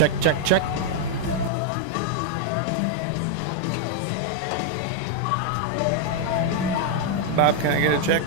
Check, check, check. Bob, can I get a check?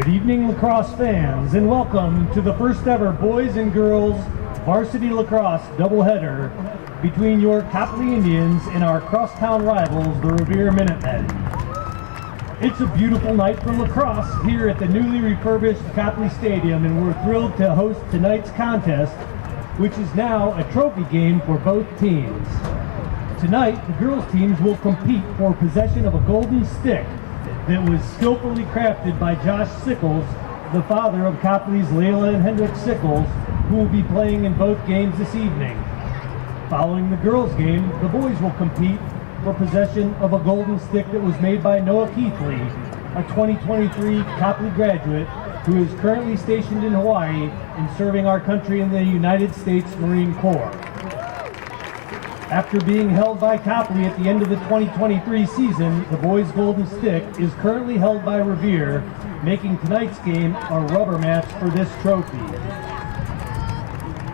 Good evening, lacrosse fans, and welcome to the first ever boys and girls varsity lacrosse doubleheader between your Copley Indians and our crosstown rivals, the Revere Minutemen. It's a beautiful night for lacrosse here at the newly refurbished Copley Stadium, and we're thrilled to host tonight's contest, which is now a trophy game for both teams. Tonight, the girls' teams will compete for possession of a golden stick that was skillfully crafted by Josh Sickles, the father of Copley's Layla and Hendrik Sickles, who will be playing in both games this evening. Following the girls' game, the boys will compete for possession of a golden stick that was made by Noah Keithley, a 2023 Copley graduate who is currently stationed in Hawaii and serving our country in the United States Marine Corps. After being held by Copley at the end of the 2023 season, the boys' golden stick is currently held by Revere, making tonight's game a rubber match for this trophy.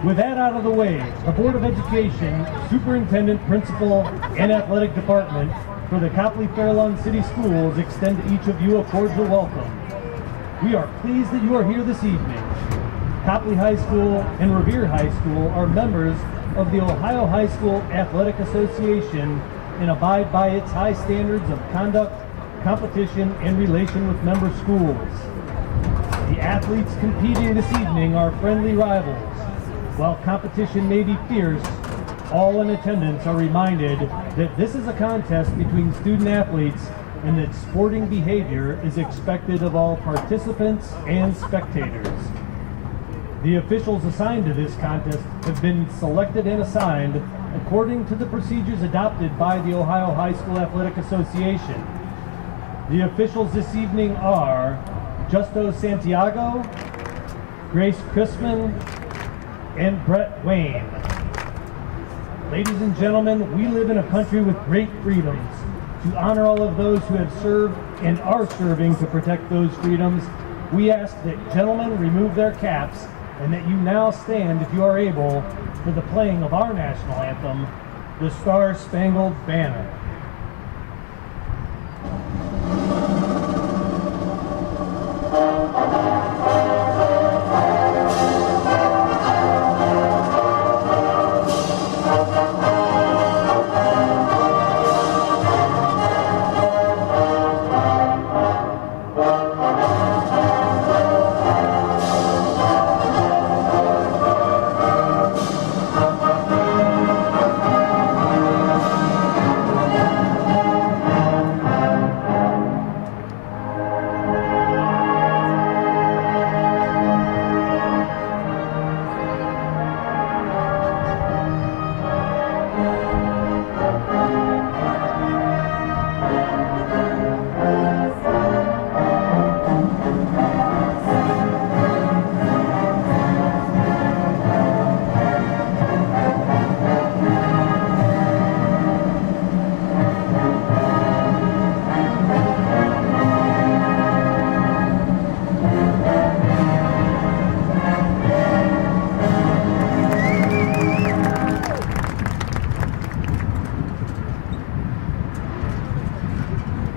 With that out of the way, the Board of Education, Superintendent, Principal, and Athletic Department for the Copley Fairlawn City Schools extend to each of you a cordial welcome. We are pleased that you are here this evening. Copley High School and Revere High School are members of the Ohio High School Athletic Association and abide by its high standards of conduct, competition, and relation with member schools. The athletes competing this evening are friendly rivals. While competition may be fierce, all in attendance are reminded that this is a contest between student athletes and that sporting behavior is expected of all participants and spectators. The officials assigned to this contest have been selected and assigned according to the procedures adopted by the Ohio High School Athletic Association. The officials this evening are Justo Santiago, Grace Chrisman, and Brett Wayne. Ladies and gentlemen, we live in a country with great freedoms. To honor all of those who have served and are serving to protect those freedoms, we ask that gentlemen remove their caps and that you now stand, if you are able, for the playing of our national anthem, the Star-Spangled Banner.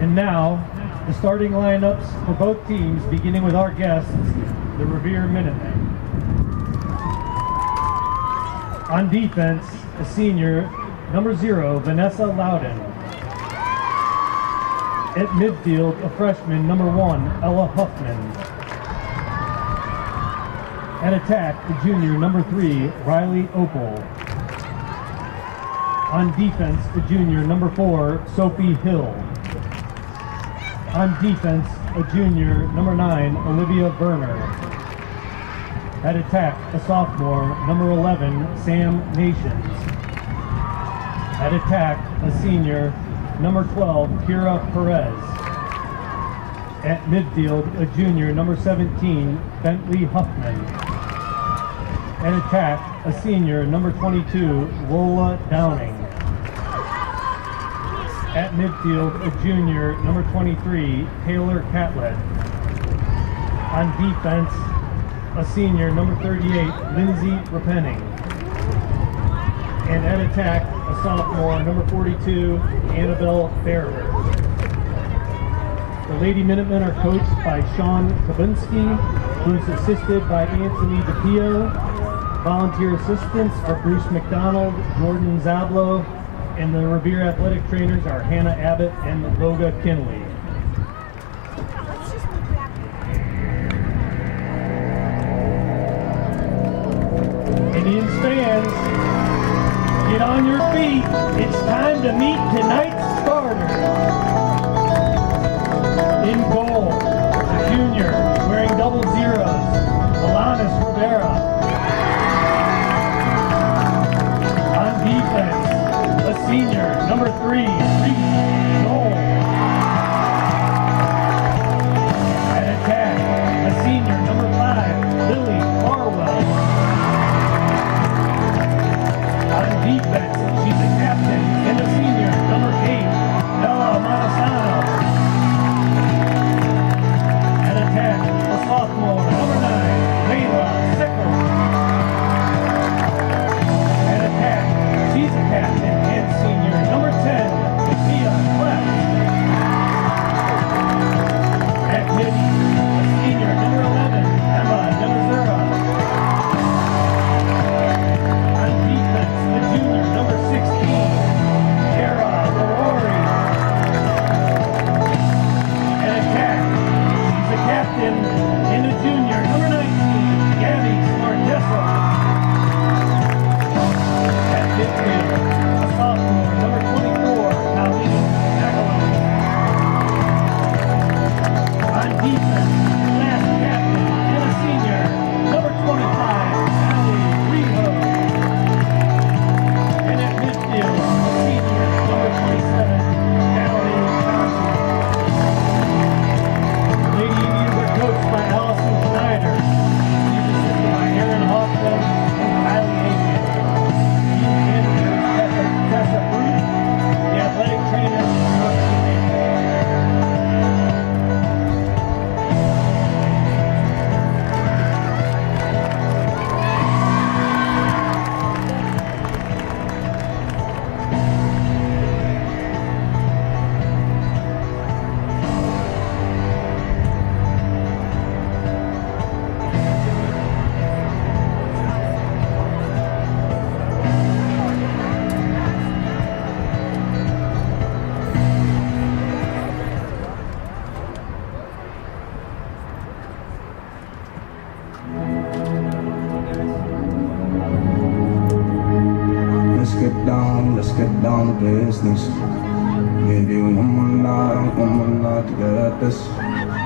And now, the starting lineups for both teams, beginning with our guests, the Revere Minutemen. On defense, a senior, number 0, Vanessa Loudon. At midfield, a freshman, number 1, Ella Huffman. At attack, a junior, number 3, Riley Opal. On defense, a junior, number 4, Sophie Hill. On defense, a junior, number 9, Olivia Berner. At attack, a sophomore, number 11, Sam Nations. At attack, a senior, number 12, Kira Perez. At midfield, a junior, number 17, Bentley Huffman. At attack, a senior, number 22, Lola Downing. At midfield, a junior, number 23, Taylor Catlett. On defense, a senior, number 38, Lindsay Repenning. And at attack, a sophomore, number 42, Annabelle Farrer. The Lady Minutemen are coached by Sean Kabinski, who's assisted by Anthony DePio. Volunteer assistants are Bruce McDonald, Jordan Zablo, and the Revere Athletic trainers are Hannah Abbott and Loga Kinley. Indians fans, get on your feet. It's time to meet tonight's starters. In goal, a junior wearing double zeros, Alanis Rivera. On defense, a senior, number 3, Reese Knoll. At attack, a senior, number 5, Lily Farwell. On defense, she's a captain and a senior, number 8, Ella Montesano. At attack, a sophomore, number 9, Layla Sickles. At attack, she's a captain and senior, number 10, Sophia Klepp. At mid, a senior, number 11, Emma Demazura. On defense, a junior, number 16, Kara Lorori. At attack, she's a captain and a junior, number 19, Gabby Smartessa. At midfield, a sophomore, number 24, Colleen Aguilera. On defense, last captain and a senior, number 25, Ali Riho. And at midfield, a senior, number 27, Natalie Johnson. Lady Indians are coached by Allison Schneider. She's assisted by Aaron Hoffman and Kylie Aiken. Youth managers, Tessa Bruce. The athletic trainer, Mark Smith. Let's get down to business. Give you one more night to get this.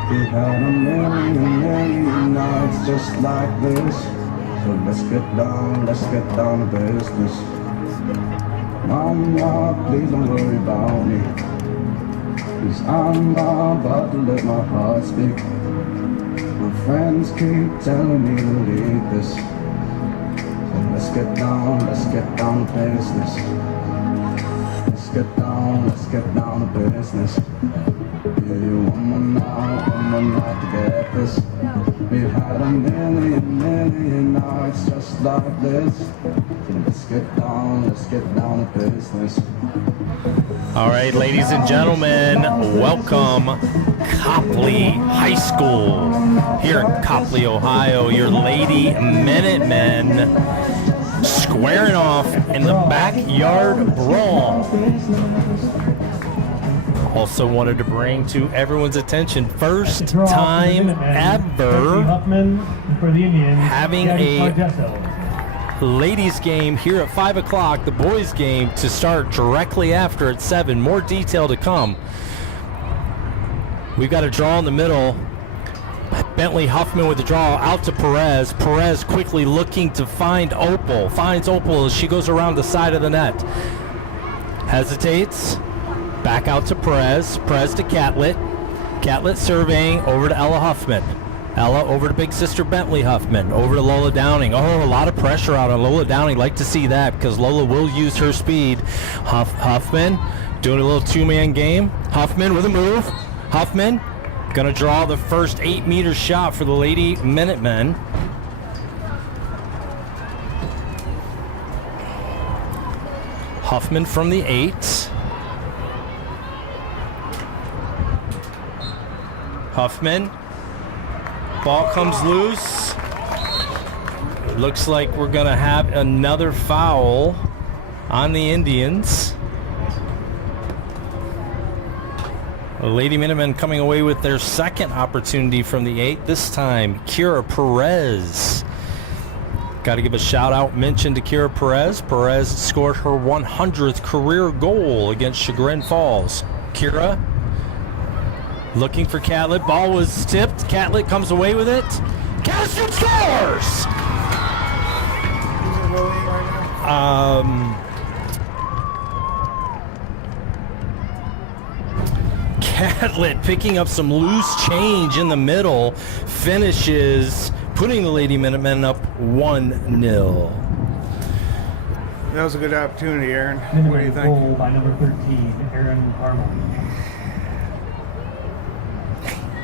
We've had a million nights just like this. So let's get down to business. Mama, please don't worry about me, 'cause I'm about to let my heart speak. My friends keep telling me to leave this. So let's get down to business. Let's get down to business. Give you one more night to get this. We've had a million nights just like this. So let's get down to business. All right, ladies and gentlemen, welcome Copley High School here in Copley, Ohio. Your Lady Minutemen squaring off in the backyard brawl. Also wanted to bring to everyone's attention, first time ever having a ladies game here at 5 o'clock, the boys game to start directly after at 7. More detail to come. We've got a draw in the middle. Bentley Huffman with the draw out to Perez. Perez quickly looking to find Opal. Finds Opal as she goes around the side of the net. Hesitates. Back out to Perez. Perez to Catlett. Catlett surveying over to Ella Huffman. Ella over to big sister Bentley Huffman. Over to Lola Downing. Oh, a lot of pressure out on Lola Downing. Like to see that because Lola will use her speed. Huffman doing a little two-man game. Huffman with a move. Huffman gonna draw the first 8-meter shot for the Lady Minutemen. Huffman from the 8. Huffman. Ball comes loose. Looks like we're going to have another foul on the Indians. The Lady Minutemen coming away with their second opportunity from the 8. This time, Kira Perez. Got to give a shout-out mention to Kira Perez. Perez scored her 100th career goal against Chagrin Falls. Kira looking for Catlett. Ball was tipped. Catlett comes away with it. Catlett scores! Catlett picking up some loose change in the middle, finishes putting the Lady Minutemen up 1-0. That was a good opportunity, Aaron. What do you think? Goal by number 13, Aaron Harmon.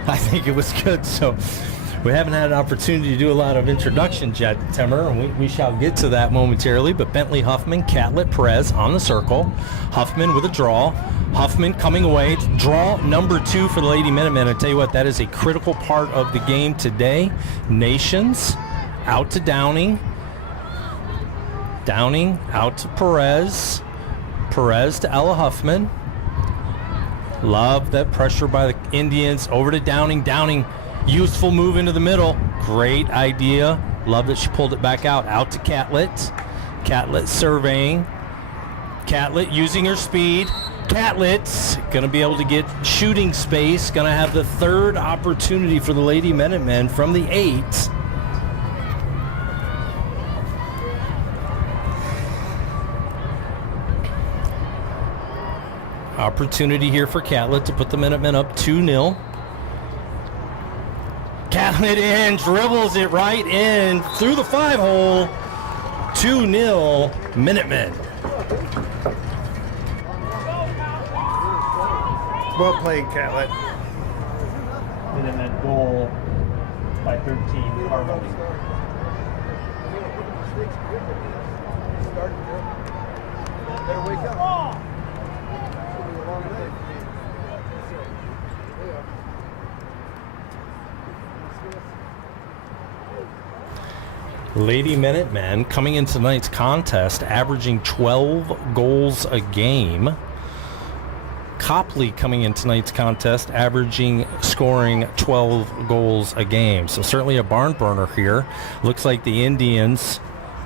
I think it was good. So we haven't had an opportunity to do a lot of introductions yet, Timmer, and we shall get to that momentarily. But Bentley, Huffman, Catlett, Perez on the circle. Huffman with a draw. Huffman coming away. Draw number 2 for the Lady Minutemen. I tell you what, that is a critical part of the game today. Nations out to Downing. Downing out to Perez. Perez to Ella Huffman. Love that pressure by the Indians. Over to Downing. Downing, useful move into the middle. Great idea. Love that she pulled it back out. Out to Catlett. Catlett surveying. Catlett using her speed. Catlett's going to be able to get shooting space. Going to have the third opportunity for the Lady Minutemen from the 8. Opportunity here for Catlett to put the Minutemen up 2-0. Catlett in, dribbles it right in through the 5-hole. 2-0 Minutemen. Well played, Catlett. Minutemen goal by 13, Harmon. Better wake up. Lady Minutemen coming into tonight's contest averaging 12 goals a game. Copley coming in tonight's contest scoring 12 goals a game. So certainly a barn burner here. Looks like the Indians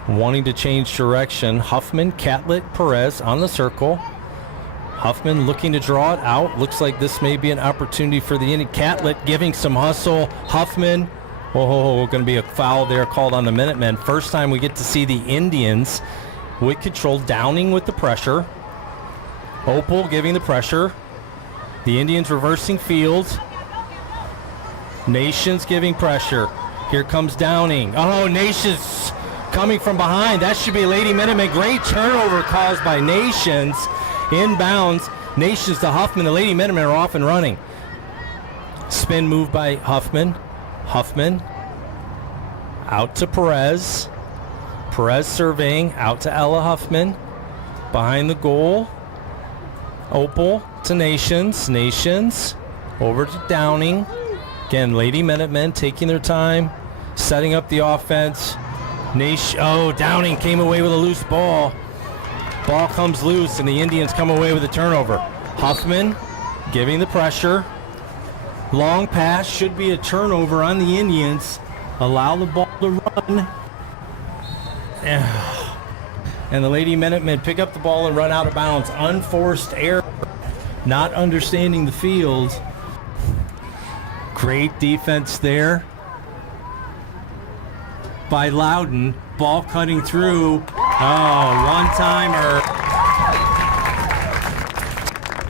wanting to change direction. Huffman, Catlett, Perez on the circle. Huffman looking to draw it out. Looks like this may be an opportunity for the Indian. Catlett giving some hustle. Huffman. Oh, going to be a foul there called on the Minutemen. First time we get to see the Indians with control. Downing with the pressure. Opal giving the pressure. The Indians reversing field. Nations giving pressure. Here comes Downing. Oh, Nations coming from behind. That should be Lady Minutemen. Great turnover caused by Nations. Inbounds. Nations to Huffman. The Lady Minutemen are off and running. Spin move by Huffman. Huffman out to Perez. Perez surveying out to Ella Huffman. Behind the goal. Opal to Nations. Nations over to Downing. Again, Lady Minutemen taking their time, setting up the offense. Downing came away with a loose ball. Ball comes loose, and the Indians come away with a turnover. Huffman giving the pressure. Long pass, should be a turnover on the Indians. Allow the ball to run. And the Lady Minutemen pick up the ball and run out of bounds. Unforced error. Not understanding the field. Great defense there by Loudon. Ball cutting through. One-timer.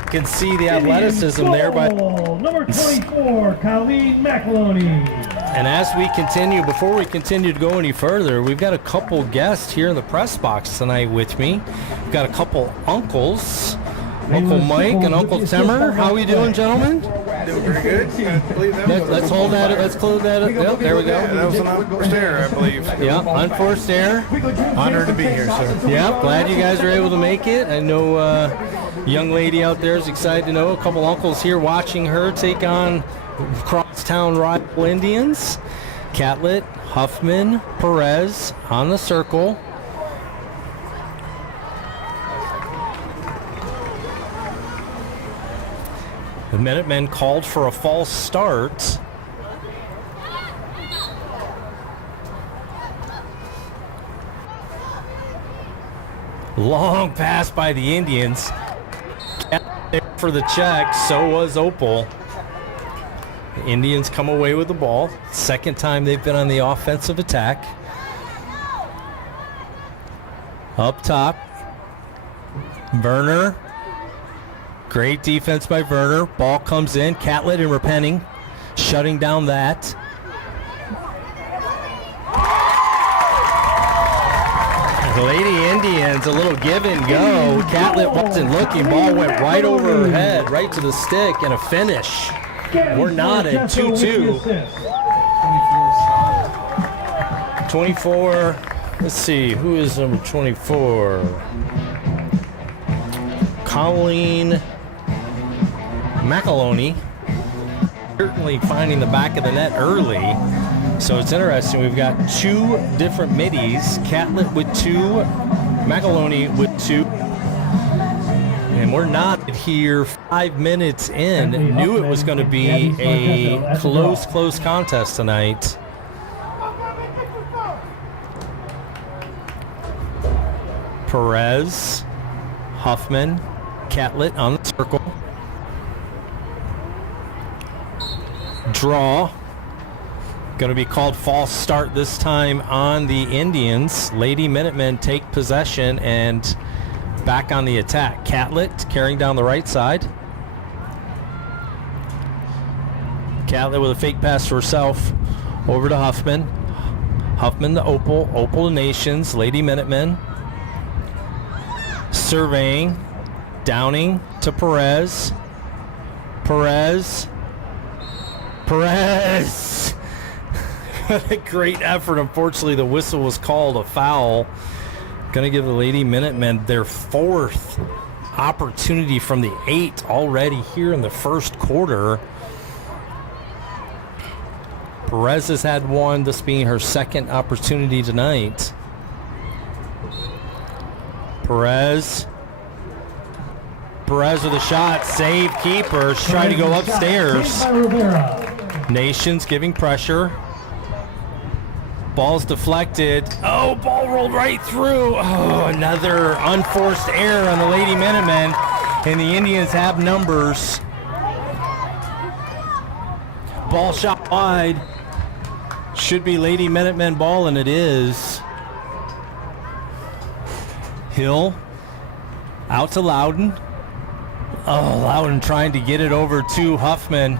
You can see the athleticism there by number 24, Colleen McAloney. And as we continue, before we continue to go any further, we've got a couple guests here in the press box tonight with me. We've got a couple uncles, Uncle Mike and Uncle Timmer. How are we doing, gentlemen? Doing pretty good. Let's hold that. Let's close that. Yep, there we go. Yeah, that was an unforced error, I believe. Yeah, unforced error. Honored to be here, sir. Yeah, glad you guys were able to make it. I know young lady out there is excited to know a couple uncles here watching her take on crosstown rival Indians. Catlett, Huffman, Perez on the circle. The Minutemen called for a false start. Long pass by the Indians. For the check, so was Opal. The Indians come away with the ball. Second time they've been on the offensive attack. Up top, Werner. Great defense by Werner. Ball comes in. Catlett and Repenning shutting down that. Lady Indians, a little give and go. Catlett wasn't looking. Ball went right over her head, right to the stick, and a finish. We're not at 2-2. 24. Let's see, who is number 24? Colleen McAloney. Certainly finding the back of the net early. So it's interesting. We've got two different middies. Catlett with 2, McAloney with 2. And we're not here 5 minutes in. Knew it was going to be a close contest tonight. Perez, Huffman, Catlett on the circle. Draw. Going to be called false start this time on the Indians. Lady Minutemen take possession and back on the attack. Catlett carrying down the right side. Catlett with a fake pass to herself over to Huffman. Huffman to Opal. Opal to Nations. Lady Minutemen. Surveying. Downing to Perez. Perez. A great effort. Unfortunately, the whistle was called a foul. Going to give the Lady Minutemen their 4th opportunity from the 8 already here in the first quarter. Perez has had 1, this being her 2nd opportunity tonight. Perez with a shot. Save keeper. She's trying to go upstairs. Nations giving pressure. Ball's deflected. Oh, ball rolled right through. Oh, another unforced error on the Lady Minutemen. And the Indians have numbers. Ball shot wide. Should be Lady Minutemen ball, and it is. Hill out to Loudon. Oh, Loudon trying to get it over to Huffman.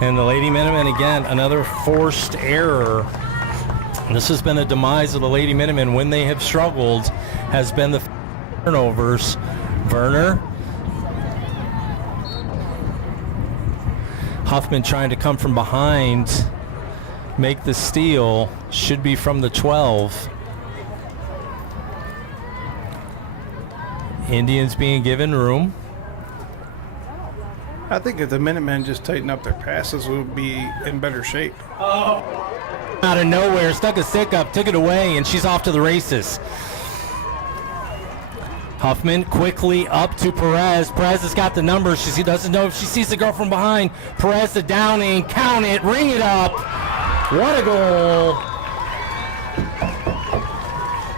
And the Lady Minutemen again, another forced error. And this has been the demise of the Lady Minutemen when they have struggled, has been the turnovers. Werner. Huffman trying to come from behind, make the steal. Should be from the 12. Indians being given room. I think if the Minutemen just tighten up their passes, we'll be in better shape. Out of nowhere, stuck a stick up, took it away, and she's off to the races. Huffman quickly up to Perez. Perez has got the numbers. She doesn't know if she sees the girl from behind. Perez to Downing. Count it. Ring it up. What a goal.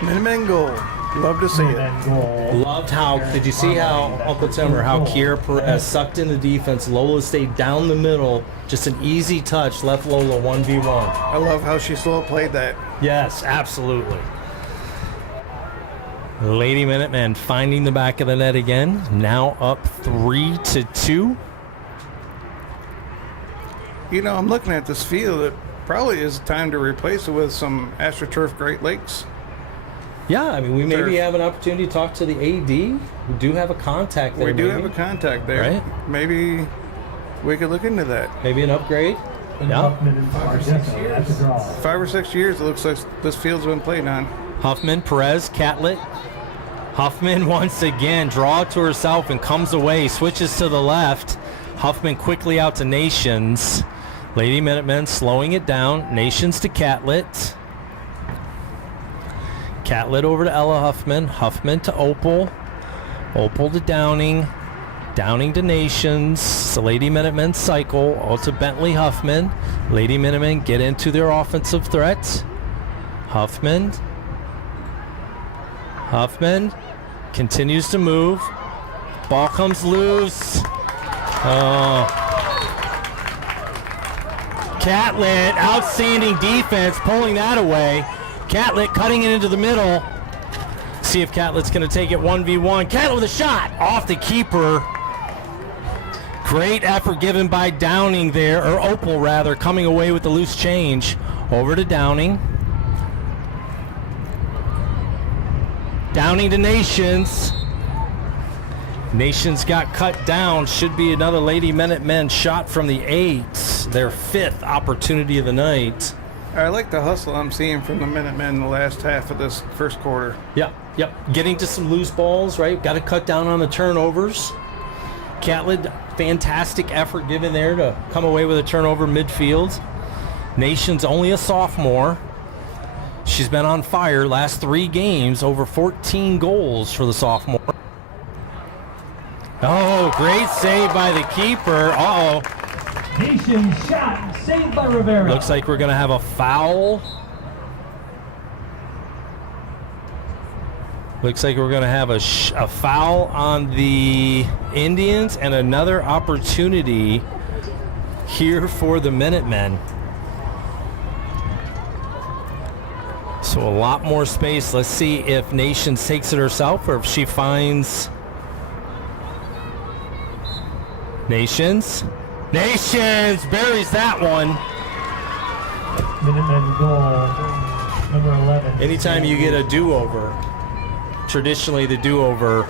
Minutemen goal. Love to see it. Loved how, did you see how, Uncle Timmer, how Kiera Perez sucked in the defense. Lola stayed down the middle. Just an easy touch, left Lola 1v1. I love how she slow played that. Yes, absolutely. Lady Minutemen finding the back of the net again. Now up 3-2. You know, I'm looking at this field. It probably is time to replace it with some AstroTurf Great Lakes. Yeah, I mean, we maybe have an opportunity to talk to the AD. We do have a contact there. We do have a contact there. Right? Maybe we could look into that. Maybe an upgrade. Yeah. 5 or 6 years, it looks like this field's been played on. Huffman, Perez, Catlett. Huffman once again draw it to herself and comes away, switches to the left. Huffman quickly out to Nations. Lady Minutemen slowing it down. Nations to Catlett. Catlett over to Ella Huffman. Huffman to Opal. Opal to Downing. Downing to Nations. The Lady Minutemen cycle. All to Bentley Huffman. Lady Minutemen get into their offensive threat. Huffman. Huffman continues to move. Ball comes loose. Oh. Catlett, outstanding defense, pulling that away. Catlett cutting it into the middle. See if Catlett's going to take it 1v1. Catlett with a shot off the keeper. Great effort given by Downing there, or Opal rather, coming away with the loose change. Over to Downing. Downing to Nations. Nations got cut down. Should be another Lady Minutemen shot from the 8. Their 5th opportunity of the night. I like the hustle I'm seeing from the Minutemen in the last half of this first quarter. Yep. Getting to some loose balls, right? Got to cut down on the turnovers. Catlett, fantastic effort given there to come away with a turnover midfield. Nations only a sophomore. She's been on fire last 3 games, over 14 goals for the sophomore. Oh, great save by the keeper. Uh-oh. Nation shot, saved by Rivera. Looks like we're going to have a foul. Looks like we're going to have a foul on the Indians and another opportunity here for the Minutemen. So a lot more space. Let's see if Nations takes it herself or if she finds Nations. Nations buries that one. Minutemen goal, number 11. Anytime you get a do-over, traditionally the do-over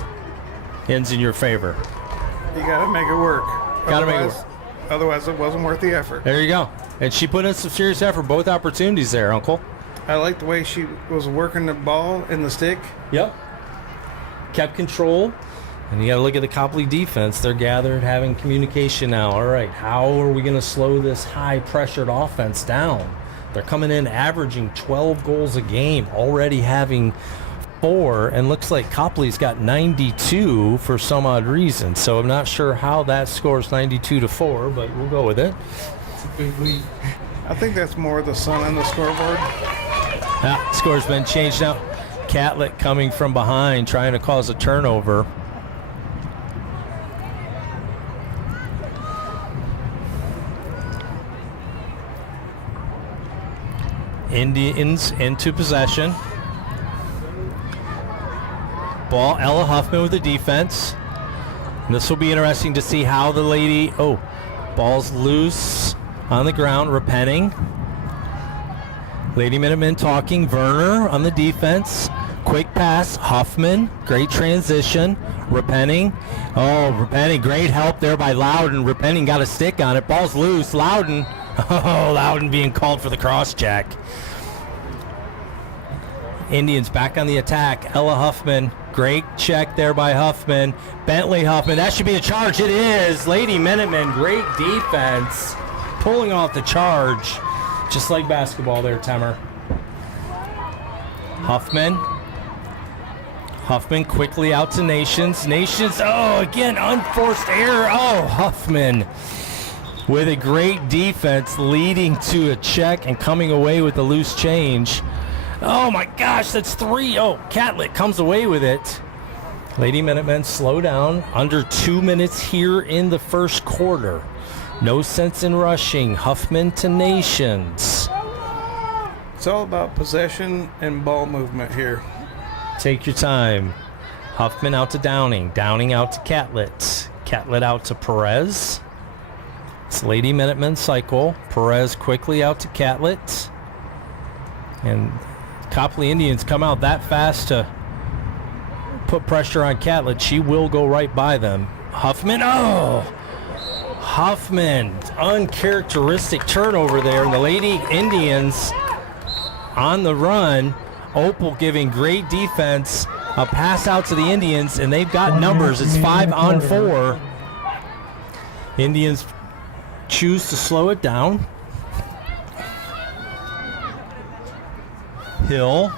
ends in your favor. You got to make it work. Got to make it work. Otherwise, it wasn't worth the effort. There you go. And she put in some serious effort. Both opportunities there, Uncle. I like the way she was working the ball in the stick. Yep. Kept control. And you got to look at the Copley defense. They're gathered, having communication now. All right, how are we going to slow this high-pressured offense down? They're coming in averaging 12 goals a game, already having 4, and looks like Copley's got 92 for some odd reason. So I'm not sure how that scores 92-4, but we'll go with it. It's a big lead. I think that's more the sun on the scoreboard. Score's been changed now. Catlett coming from behind, trying to cause a turnover. Indians into possession. Ball, Ella Huffman with the defense. And this will be interesting to see how the lady... Oh, ball's loose on the ground, repenting. Lady Minutemen talking. Werner on the defense. Quick pass, Huffman. Great transition. Repenting. Oh, Repenting. Great help there by Loudon. Repenting got a stick on it. Ball's loose. Loudon. Oh, Loudon being called for the cross check. Indians back on the attack. Ella Huffman. Great check there by Huffman. Bentley Huffman. That should be a charge. It is. Lady Minutemen. Great defense. Pulling off the charge. Just like basketball there, Temmer. Huffman. Huffman quickly out to Nations. Nations. Oh, again, unforced error. Oh, Huffman with a great defense leading to a check and coming away with the loose change. Oh my gosh, that's 3. Oh, Catlett comes away with it. Lady Minutemen slow down. Under 2 minutes here in the first quarter. No sense in rushing. Huffman to Nations. It's all about possession and ball movement here. Take your time. Huffman out to Downing. Downing out to Catlett. Catlett out to Perez. It's Lady Minutemen cycle. Perez quickly out to Catlett. And Copley Indians come out that fast to put pressure on Catlett. She will go right by them. Huffman. Oh! Huffman. Uncharacteristic turnover there. And the Lady Indians on the run. Opal giving great defense. A pass out to the Indians, and they've got numbers. It's 5-on-4. Indians choose to slow it down. Hill.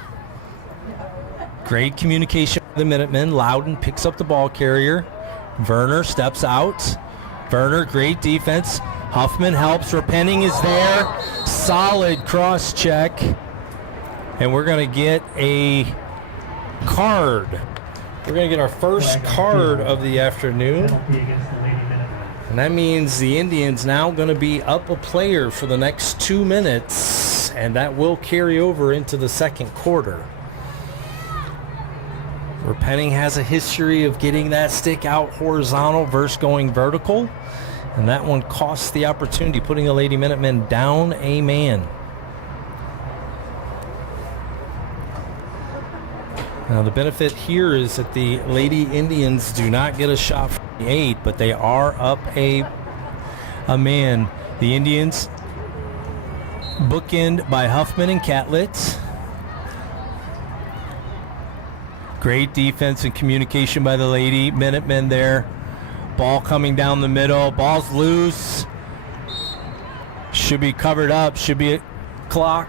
Great communication with the Minutemen. Loudon picks up the ball carrier. Werner steps out. Werner, great defense. Huffman helps. Repenning is there. Solid cross check. And we're going to get a card. We're going to get our first card of the afternoon. And that means the Indians now going to be up a player for the next 2 minutes. And that will carry over into the second quarter. Repenning has a history of getting that stick out horizontal versus going vertical. And that one costs the opportunity, putting the Lady Minutemen down a man. Now the benefit here is that the Lady Indians do not get a shot from the 8, but they are up a man. The Indians bookend by Huffman and Catlett. Great defense and communication by the Lady Minutemen there. Ball coming down the middle. Ball's loose. Should be covered up. Should be a clock.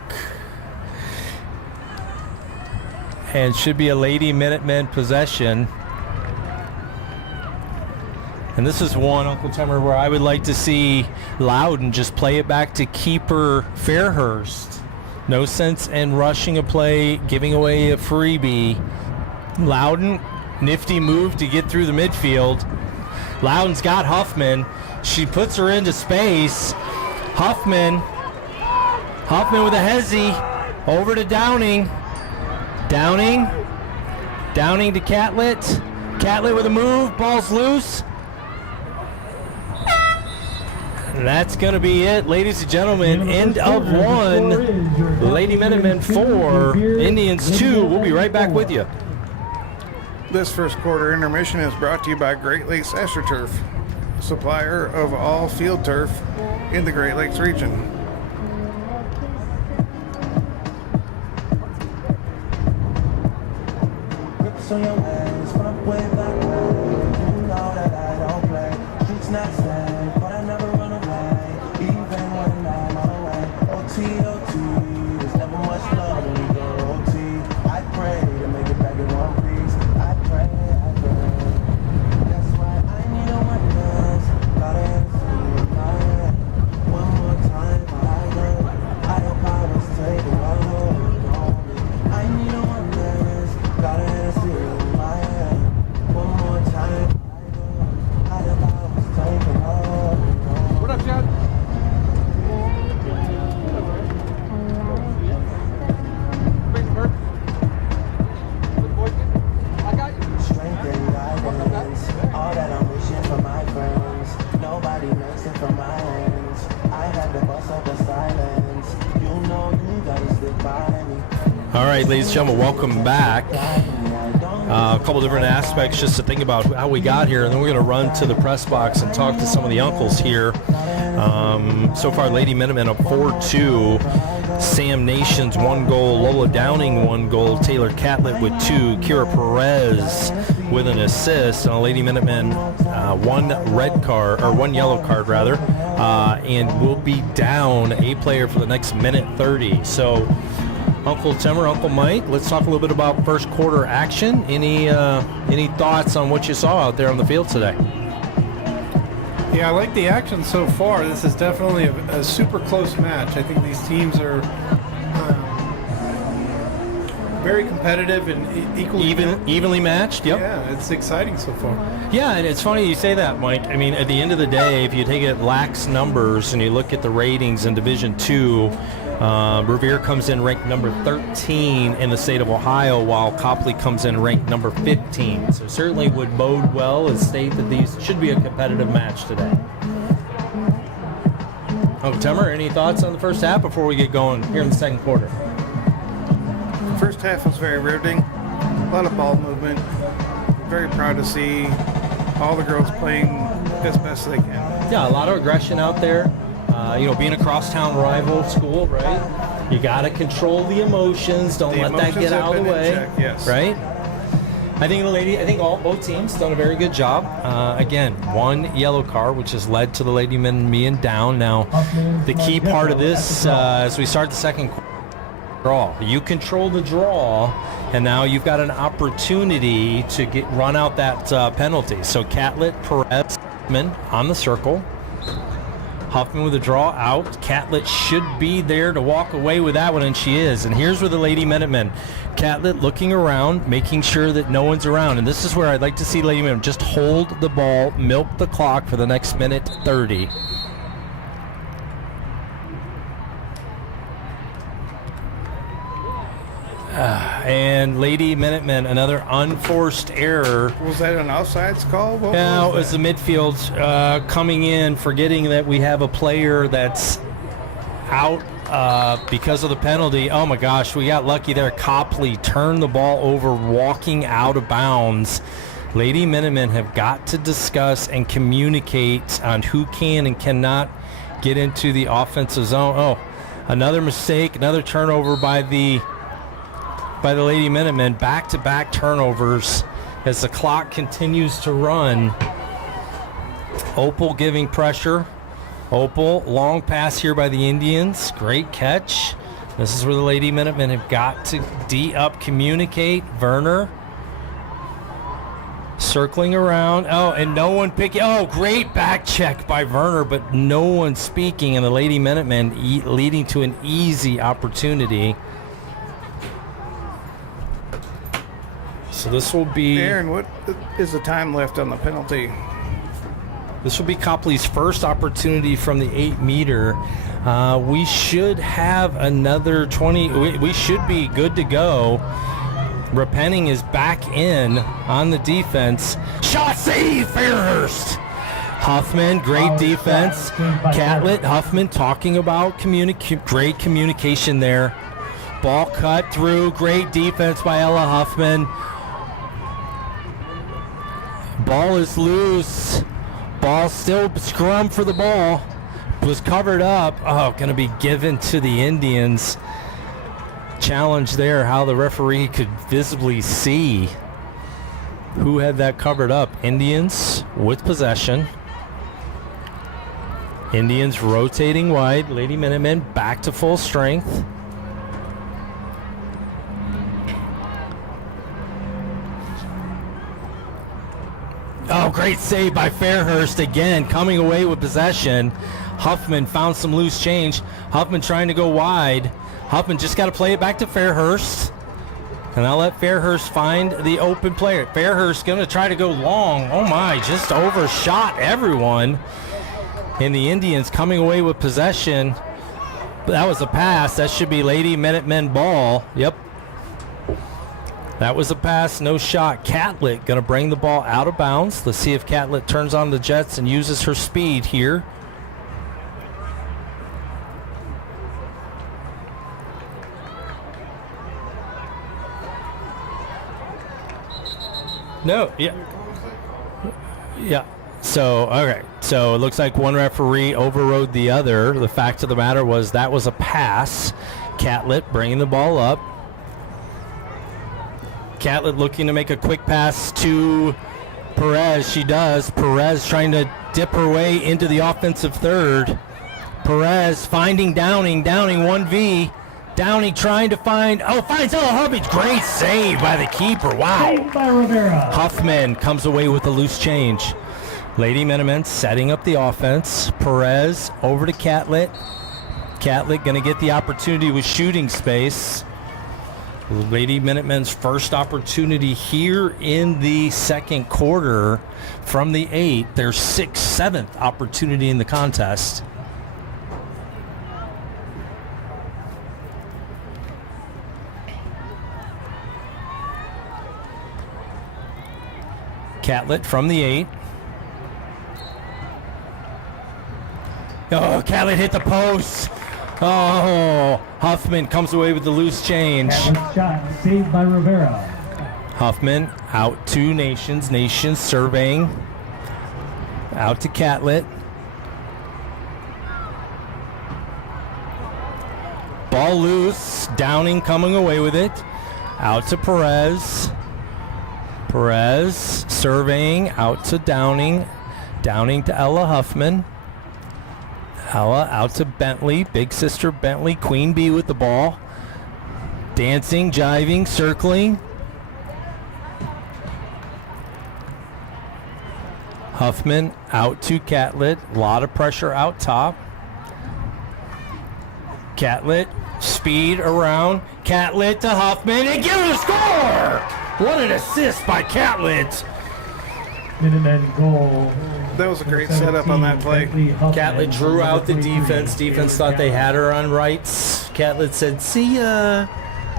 And should be a Lady Minutemen possession. And this is one, Uncle Timmer, where I would like to see Loudon just play it back to keeper Fairhurst. No sense in rushing a play, giving away a freebie. Loudon, nifty move to get through the midfield. Loudon's got Huffman. She puts her into space. Huffman with a hezzy. Over to Downing. Downing to Catlett. Catlett with a move. Ball's loose. And that's going to be it, ladies and gentlemen. End of 1. Lady Minutemen 4. Indians 2. We'll be right back with you. This first quarter intermission is brought to you by Great Lakes AstroTurf, supplier of all field turf in the Great Lakes region. All right, ladies and gentlemen, welcome back. A couple different aspects just to think about how we got here, and then we're going to run to the press box and talk to some of the uncles here. So far, Lady Minutemen up 4-2. Sam Nations 1 goal, Lola Downing 1 goal, Taylor Catlett with 2, Kira Perez with an assist, and a Lady Minutemen 1 yellow card rather, and will be down a player for the next minute 30. So, Uncle Timmer, Uncle Mike, let's talk a little bit about first quarter action. Any thoughts on what you saw out there on the field today? Yeah, I like the action so far. This is definitely a super close match. I think these teams are very competitive and evenly matched. Yep. Yeah, it's exciting so far. Yeah, and it's funny you say that, Mike. I mean, at the end of the day, if you take it lax numbers and you look at the ratings in Division II, Revere comes in ranked number 13 in the state of Ohio, while Copley comes in ranked number 15. So certainly would bode well and state that these should be a competitive match today. Uncle Timmer, any thoughts on the first half before we get going here in the second quarter? The first half was very riveting. A lot of ball movement. Very proud to see all the girls playing as best they can. Yeah, a lot of aggression out there. Being a crosstown rival school, right? You got to control the emotions. Don't let that get out of the way. Yes. Right? I think both teams done a very good job. Again, one yellow card, which has led to the Lady Men being down. Now, the key part of this, as we start the second draw, you control the draw, and now you've got an opportunity to run out that penalty. So Catlett, Perez, Huffman on the circle. Huffman with a draw out. Catlett should be there to walk away with that one, and she is. And here's where the Lady Minutemen. Catlett looking around, making sure that no one's around. And this is where I'd like to see Lady Minutemen just hold the ball, milk the clock for the next minute 30. And Lady Minutemen, another unforced error. Was that an offsides call? What Now, was it's the midfield coming in, forgetting that we have a player that's out because of the penalty. Oh my gosh, we got lucky there. Copley turned the ball over, walking out of bounds. Lady Minutemen have got to discuss and communicate on who can and cannot get into the offensive zone. Oh, another mistake, another turnover by the Lady Minutemen. Back-to-back turnovers as the clock continues to run. Opal giving pressure. Opal, long pass here by the Indians. Great catch. This is where the Lady Minutemen have got to D-up, communicate. Werner circling around. Oh, and no one picking. Oh, great back check by Werner, but no one speaking, and the Lady Minutemen leading to an easy opportunity. So this will be... Aaron, what is the time left on the penalty? This will be Copley's first opportunity from the 8-meter. We should have another 20. We should be good to go. Repenning is back in on the defense. Shot save, Fairhurst. Huffman, great defense. Catlett, Huffman talking about great communication there. Ball cut through, great defense by Ella Huffman. Ball is loose. Ball still scrum for the ball. Was covered up. Oh, going to be given to the Indians. Challenge there, how the referee could visibly see who had that covered up. Indians with possession. Indians rotating wide. Lady Minutemen back to full strength. Oh, great save by Fairhurst again, coming away with possession. Huffman found some loose change. Huffman trying to go wide. Huffman just got to play it back to Fairhurst. And I'll let Fairhurst find the open player. Fairhurst going to try to go long. Oh my, just overshot everyone. And the Indians coming away with possession. But that was a pass. That should be Lady Minutemen ball. Yep. That was a pass, no shot. Catlett going to bring the ball out of bounds. Let's see if Catlett turns on the Jets and uses her speed here. No, yeah. Yeah. So, okay. So it looks like one referee overrode the other. The fact of the matter was that was a pass. Catlett bringing the ball up. Catlett looking to make a quick pass to Perez. She does. Perez trying to dip her way into the offensive third. Perez finding Downing. Downing 1v. Downing trying to find... Oh, finds Ella Hubbage. Great save by the keeper. Wow. Saved by Rivera. Huffman comes away with a loose change. Lady Minutemen setting up the offense. Perez over to Catlett. Catlett going to get the opportunity with shooting space. Lady Minutemen's first opportunity here in the second quarter from the 8. Their 6th, 7th opportunity in the contest. Catlett from the 8. Oh, Catlett hit the post. Oh, Huffman comes away with the loose change. Shot saved by Rivera. Huffman out to Nations. Nations surveying. Out to Catlett. Ball loose. Downing coming away with it. Out to Perez. Perez surveying out to Downing. Downing to Ella Huffman. Ella out to Bentley. Big sister Bentley. Queen Bee with the ball. Dancing, jiving, circling. Huffman out to Catlett. A lot of pressure out top. Catlett, speed around. Catlett to Huffman and give it a score! What an assist by Catlett. Minutemen goal. That was a great setup on that play. Catlett drew out the defense. Defense thought they had her on rights. Catlett said, see ya.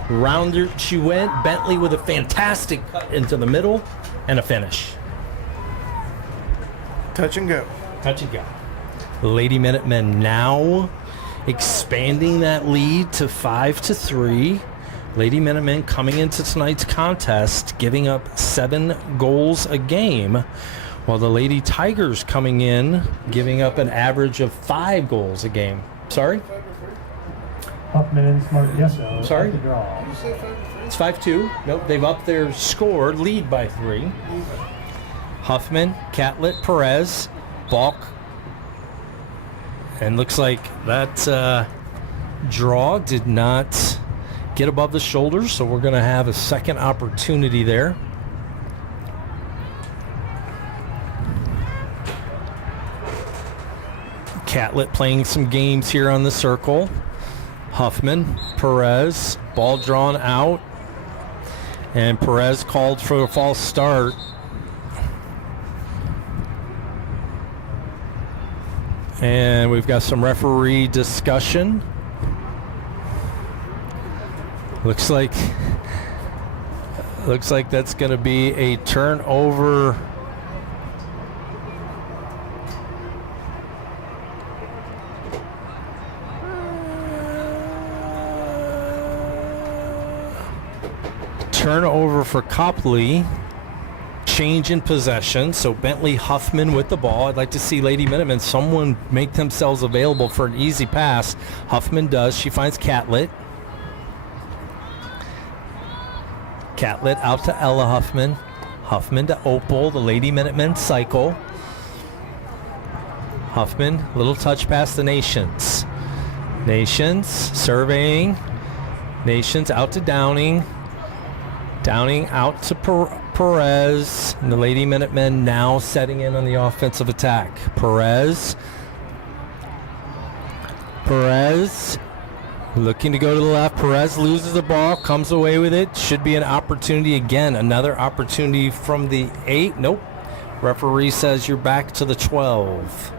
Rounder she went. Bentley with a fantastic cut into the middle and a finish. Touch and go. Touch and go. Lady Minutemen now expanding that lead to 5-3. Lady Minutemen coming into tonight's contest, giving up 7 goals a game, while the Lady Tigers coming in, giving up an average of 5 goals a game. Sorry? Huffman and Smart, yes. Sorry? The draw. It's 5-2. Nope, they've upped their score, lead by 3. Huffman, Catlett, Perez, Balk. And looks like that draw did not get above the shoulders, so we're going to have a second opportunity there. Catlett playing some games here on the circle. Huffman, Perez, ball drawn out. And Perez called for a false start. And we've got some referee discussion. Looks like that's going to be a turnover. Turnover for Copley. Change in possession. So Bentley Huffman with the ball. I'd like to see Lady Minutemen, someone make themselves available for an easy pass. Huffman does. She finds Catlett. Catlett out to Ella Huffman. Huffman to Opal. The Lady Minutemen cycle. Huffman, little touch past the Nations. Nations surveying. Nations out to Downing. Downing out to Perez. And the Lady Minutemen now setting in on the offensive attack. Perez looking to go to the left. Perez loses the ball, comes away with it. Should be an opportunity again. Another opportunity from the 8. Nope. Referee says you're back to the 12.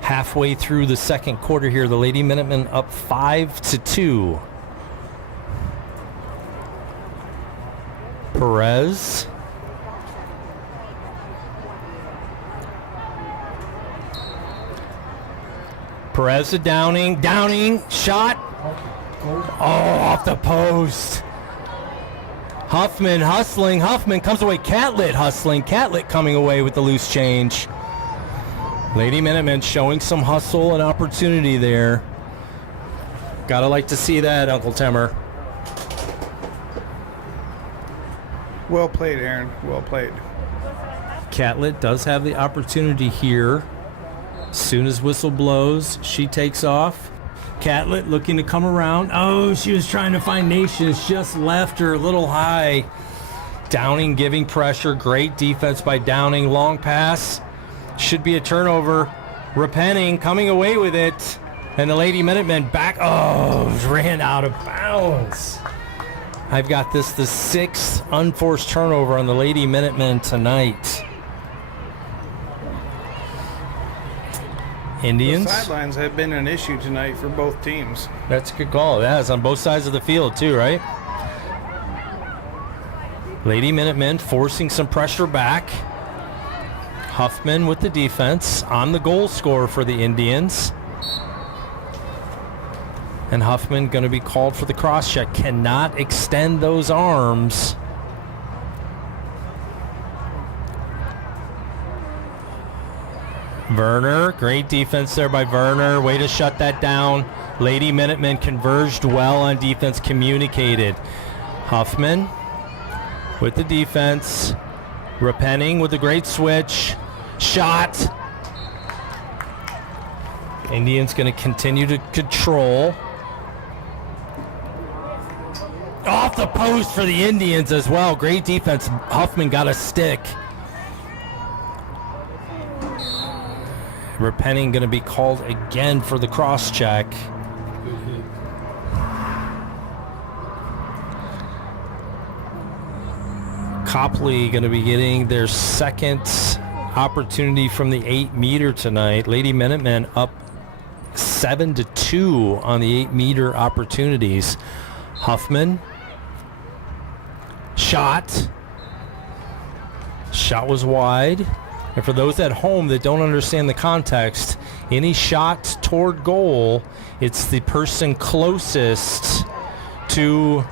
Halfway through the second quarter here, the Lady Minutemen up 5-2. Perez. Perez to Downing. Downing, shot. Oh, off the post. Huffman hustling. Huffman comes away. Catlett hustling. Catlett coming away with the loose change. Lady Minutemen showing some hustle and opportunity there. Gotta like to see that, Uncle Timmer. Well played, Aaron. Well played. Catlett does have the opportunity here. As soon as whistle blows, she takes off. Catlett looking to come around. Oh, she was trying to find Nations. Just left her a little high. Downing giving pressure. Great defense by Downing. Long pass. Should be a turnover. Repenting, coming away with it. And the Lady Minutemen back. Oh, ran out of bounds. I've got this the 6th unforced turnover on the Lady Minutemen tonight. Indians. The sidelines have been an issue tonight for both teams. That's a good call. Yeah, it's on both sides of the field too, right? Lady Minutemen forcing some pressure back. Huffman with the defense on the goal scorer for the Indians. And Huffman going to be called for the cross check. Cannot extend those arms. Werner, great defense there by Werner. Way to shut that down. Lady Minutemen converged well on defense, communicated. Huffman with the defense. Repenning with a great switch. Shot. Indians going to continue to control. Off the post for the Indians as well. Great defense. Huffman got a stick. Repenning going to be called again for the cross check. Copley going to be getting their second opportunity from the 8-meter tonight. Lady Minutemen up 7-2 on the 8-meter opportunities. Huffman. Shot. Shot was wide. And for those at home that don't understand the context, any shot toward goal, it's the person closest to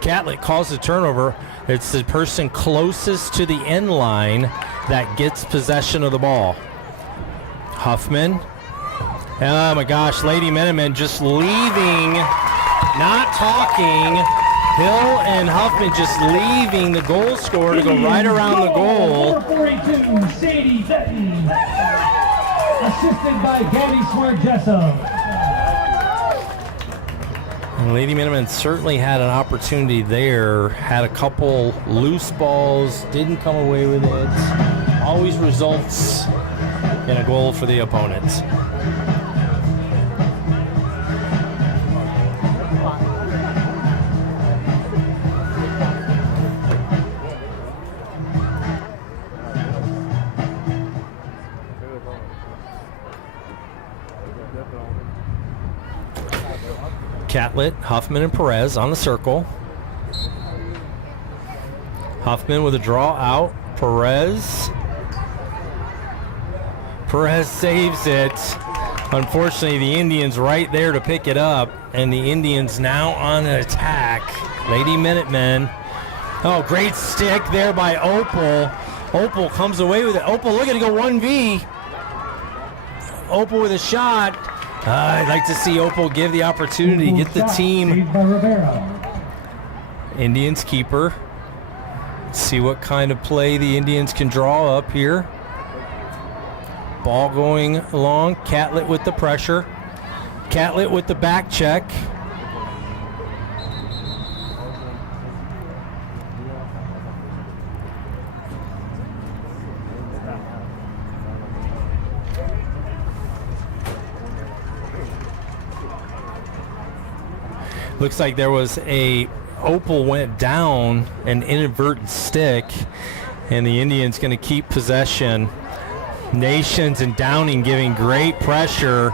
Catlett calls the turnover. It's the person closest to the end line that gets possession of the ball. Huffman. Oh my gosh, Lady Minutemen just leaving, not talking. Hill and Huffman just leaving the goal scorer to go right around the goal. 442, Sadie Benton, assisted by Gabby Smart-Jessup. And Lady Minutemen certainly had an opportunity there. Had a couple loose balls, didn't come away with it. Always results in a goal for the opponents. Catlett, Huffman, and Perez on the circle. Huffman with a draw out. Perez saves it. Unfortunately, the Indians right there to pick it up, and the Indians now on an attack. Lady Minutemen. Oh, great stick there by Opal. Opal comes away with it. Opal looking to go 1v. Opal with a shot. I'd like to see Opal give the opportunity, get the team. Indians keeper. See what kind of play the Indians can draw up here. Ball going along. Catlett with the pressure. Catlett with the back check. Looks like there was a Opal went down, an inadvertent stick, and the Indians going to keep possession. Nations and Downing giving great pressure.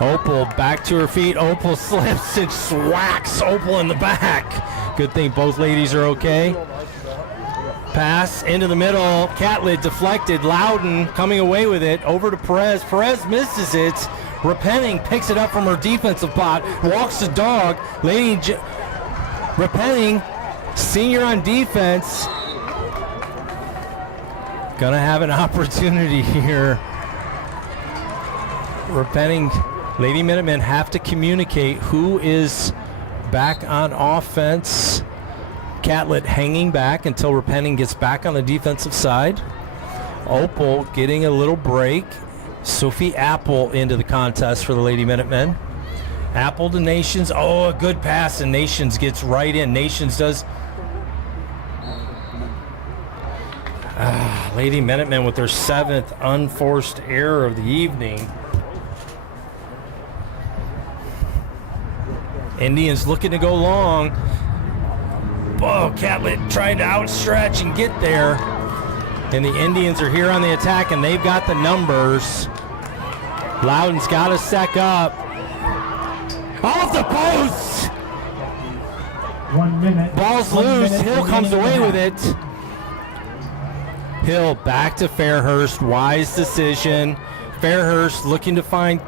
Opal back to her feet. Opal slips and swacks Opal in the back. Good thing both ladies are okay. Pass into the middle. Catlett deflected. Loudon coming away with it. Over to Perez. Perez misses it. Repenning picks it up from her defensive pot, walks the dog. Repenning, senior on defense, gonna have an opportunity here. Repenning, Lady Minutemen have to communicate who is back on offense. Catlett hanging back until Repenning gets back on the defensive side. Opal getting a little break. Sophie Apple into the contest for the Lady Minutemen. Apple to Nations. Oh, a good pass, and Nations gets right in. Nations does. Lady Minutemen with their 7th unforced error of the evening. Indians looking to go long. Oh, Catlett trying to outstretch and get there. And the Indians are here on the attack, and they've got the numbers. Loudon's got to sec up. Off the post! 1 minute. Ball's loose. Hill comes away with it. Hill back to Fairhurst. Wise decision. Fairhurst looking to find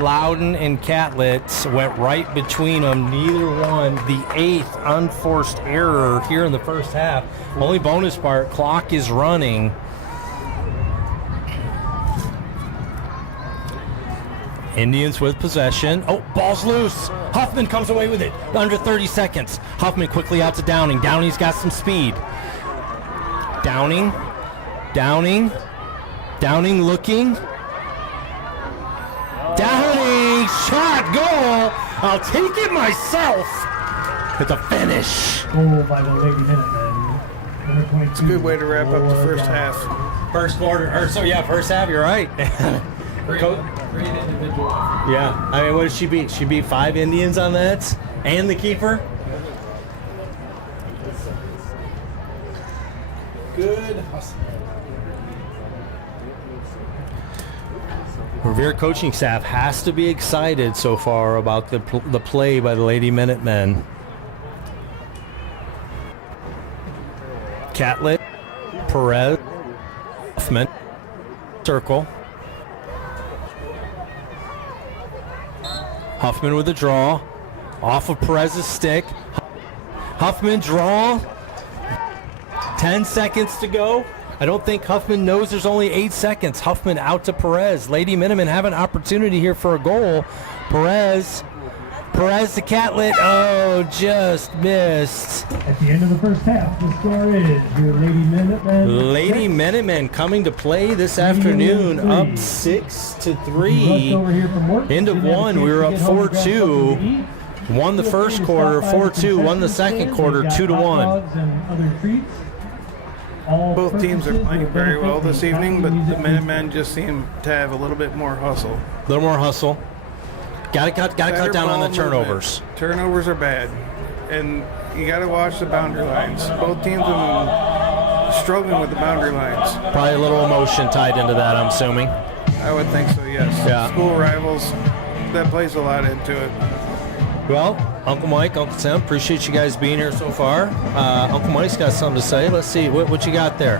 Loudon and Catlett. Went right between them. Neither one. The 8th unforced error here in the first half. Only bonus part, clock is running. Indians with possession. Oh, ball's loose. Huffman comes away with it. Under 30 seconds. Huffman quickly out to Downing. Downing's got some speed. Downing looking. Downing, shot, goal. I'll take it myself. With the finish. Goal by the Lady Minutemen. Number 22. It's a good way to wrap up the first half. First quarter, first half, you're right. Great individual. Yeah, I mean, what did she beat? She beat 5 Indians on that and the keeper. Good hustle. Revere coaching staff has to be excited so far about the play by the Lady Minutemen. Catlett, Perez, Huffman, circle. Huffman with a draw, off of Perez's stick. Huffman draw. 10 seconds to go. I don't think Huffman knows there's only 8 seconds. Huffman out to Perez. Lady Minutemen have an opportunity here for a goal. Perez to Catlett. Oh, just missed. At the end of the first half, the score is your Lady Minutemen. Lady Minutemen coming to play this afternoon, up 6-3. End of one, we were up 4-2. Won the first quarter, 4-2. Won the second quarter, 2-1. Both teams are playing very well this evening, but the Minutemen just seem to have a little bit more hustle. A little more hustle. Got to cut down on the turnovers. Turnovers are bad, and you got to watch the boundary lines. Both teams have been struggling with the boundary lines. Probably a little emotion tied into that, I'm assuming. I would think so, yes. Yeah. School rivals, that plays a lot into it. Well, Uncle Mike, Uncle Tim, appreciate you guys being here so far. Uncle Mike's got something to say. Let's see what you got there.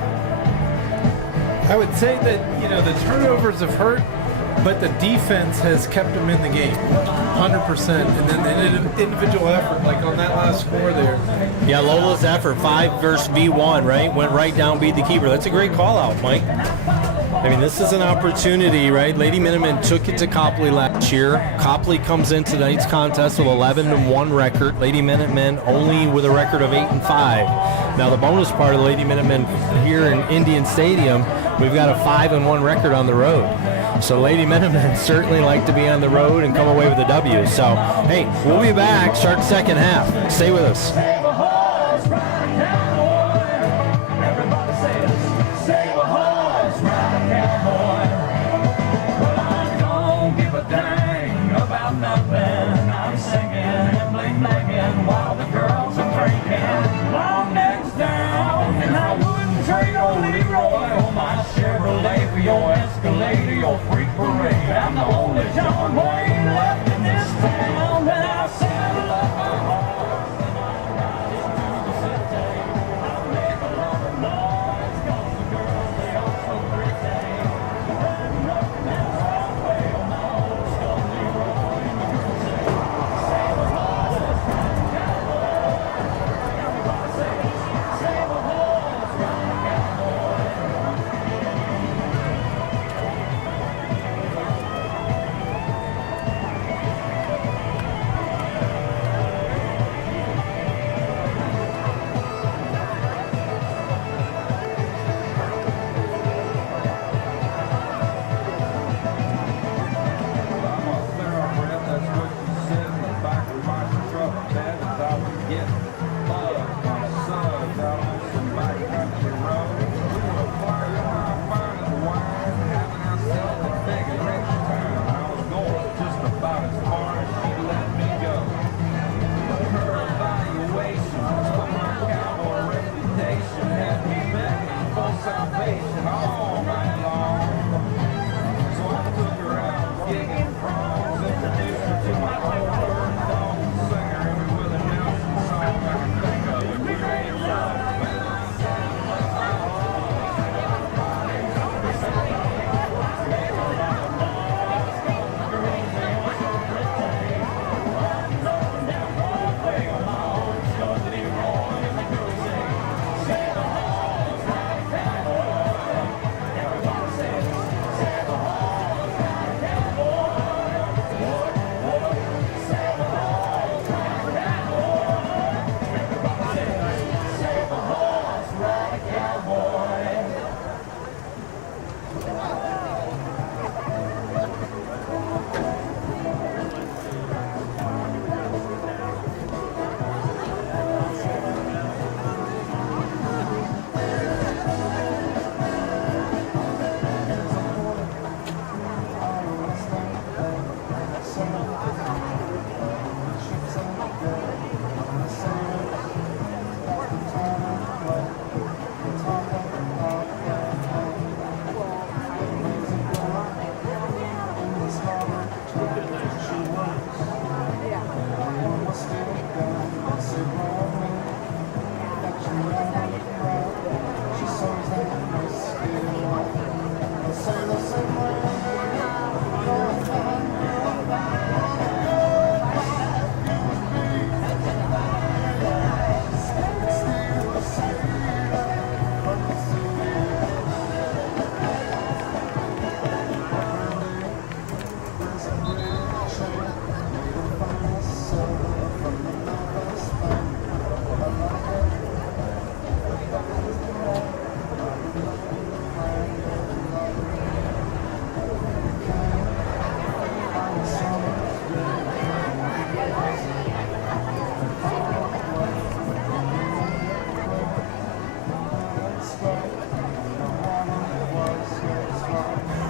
I would say that, the turnovers have hurt, but the defense has kept them in the game, 100%. And then the individual effort, like on that last score there. Yeah, Lola's effort, 5 versus V1, right? Went right down, beat the keeper. That's a great call out, Mike. I mean, this is an opportunity, right? Lady Minutemen took it to Copley last year. Copley comes into tonight's contest with 11-1 record. Lady Minutemen only with a record of 8-5. Now, the bonus part of the Lady Minutemen here in Indian Stadium, we've got a 5-1 record on the road. So Lady Minutemen certainly like to be on the road and come away with a W. So, hey, we'll be back. Start the second half. Stay with us. Your Escalator, your freak parade. I'm the only John Wayne left in this town, and I saddle up my horse and I ride into the city. I make a lot of noise, 'cause the girls, they are so pretty. Riding up and down Broadway on my old Skull Leroy. Save a horse, ride a cowboy. Everybody say it. Save a horse, ride a cowboy.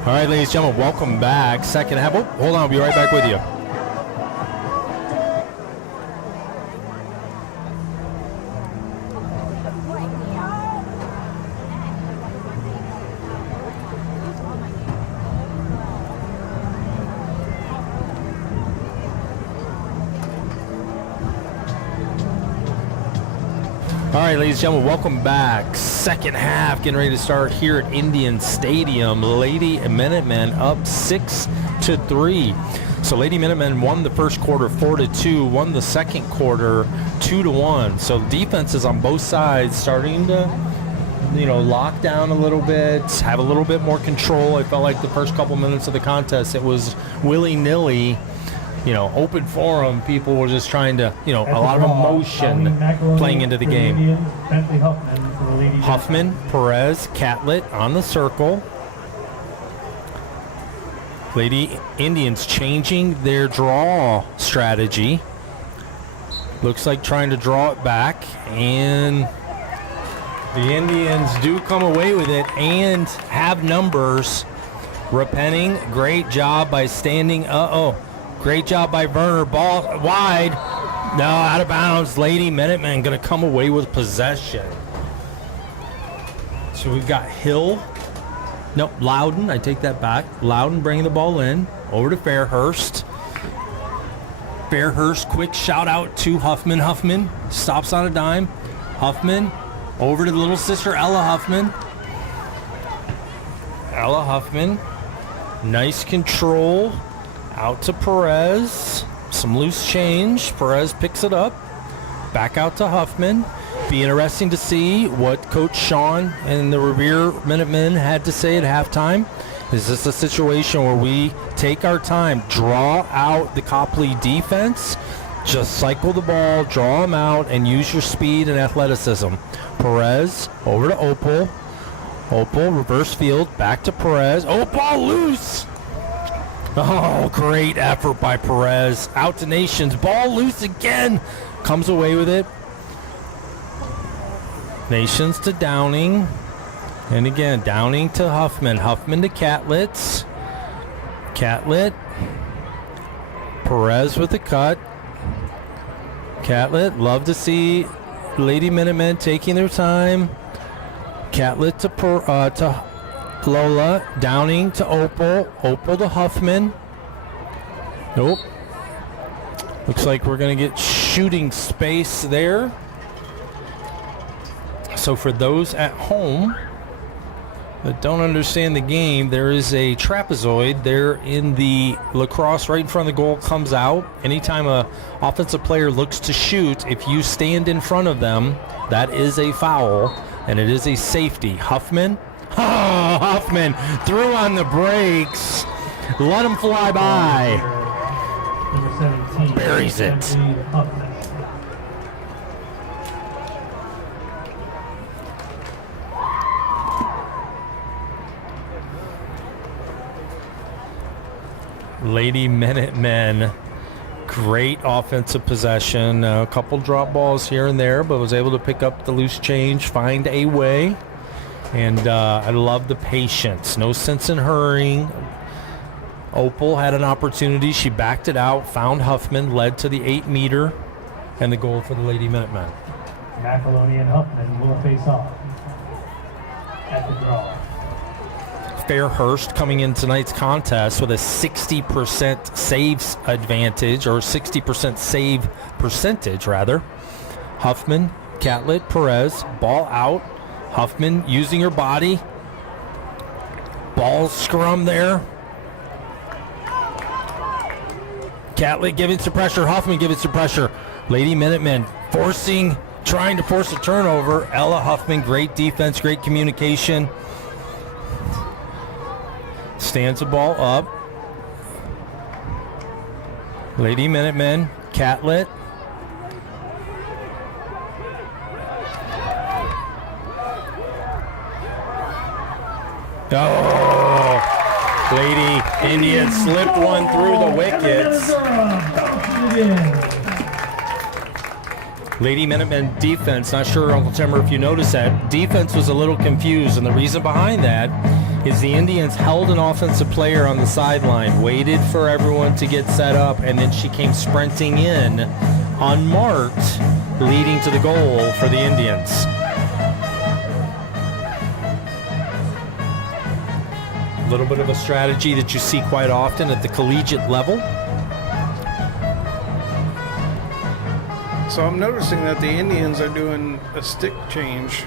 All right, ladies and gentlemen, welcome back. Second half. Oh, hold on, I'll be right back with you. All right, ladies and gentlemen, welcome back. Second half, getting ready to start here at Indian Stadium. Lady Minutemen up 6-3. So Lady Minutemen won the first quarter 4-2, won the second quarter 2-1. So defenses on both sides starting to, lock down a little bit, have a little bit more control. I felt like the first couple minutes of the contest, it was willy-nilly. Open forum, people were just trying to, a lot of emotion playing into the game. Huffman, Perez, Catlett on the circle. Lady Indians changing their draw strategy. Looks like trying to draw it back, and the Indians do come away with it and have numbers. Repenting, great job by standing. Great job by Werner. Ball wide. No, out of bounds. Lady Minutemen going to come away with possession. So we've got Hill. Nope, Loudon. I take that back. Loudon bringing the ball in. Over to Fairhurst. Fairhurst, quick shout out to Huffman. Huffman stops on a dime. Huffman over to the little sister, Ella Huffman. Ella Huffman. Nice control. Out to Perez. Some loose change. Perez picks it up. Back out to Huffman. Be interesting to see what Coach Sean and the Revere Minutemen had to say at halftime. Is this a situation where we take our time, draw out the Copley defense, just cycle the ball, draw them out, and use your speed and athleticism? Perez over to Opal. Opal, reverse field, back to Perez. Oh, ball loose! Oh, great effort by Perez. Out to Nations. Ball loose again. Comes away with it. Nations to Downing. And again, Downing to Huffman. Huffman to Catlett. Catlett. Perez with the cut. Catlett. Love to see Lady Minutemen taking their time. Catlett to Lola. Downing to Opal. Opal to Huffman. Nope. Looks like we're going to get shooting space there. So for those at home that don't understand the game, there is a trapezoid there in the lacrosse right in front of the goal, comes out. Anytime a offensive player looks to shoot, if you stand in front of them, that is a foul, and it is a safety. Huffman. Oh, Huffman threw on the brakes. Let him fly by. Number 17. Buries it. Huffman. Lady Minutemen, great offensive possession. A couple drop balls here and there, but was able to pick up the loose change, find a way. And I love the patience. No sense in hurrying. Opal had an opportunity. She backed it out, found Huffman, led to the 8-meter, and the goal for the Lady Minutemen. McAloney and Huffman will face off at the draw. Fairhurst coming in tonight's contest with a 60% saves advantage, or 60% save percentage, rather. Huffman, Catlett, Perez, ball out. Huffman using her body. Ball scrum there. Catlett giving some pressure. Huffman giving some pressure. Lady Minutemen trying to force a turnover. Ella Huffman, great defense, great communication. Stands the ball up. Lady Minutemen, Catlett. Oh, Lady Indians slipped one through the wickets. Lady Minutemen defense, not sure, Uncle Timber, if you noticed that. Defense was a little confused, and the reason behind that is the Indians held an offensive player on the sideline, waited for everyone to get set up, and then she came sprinting in unmarked, leading to the goal for the Indians. A little bit of a strategy that you see quite often at the collegiate level. So I'm noticing that the Indians are doing a stick change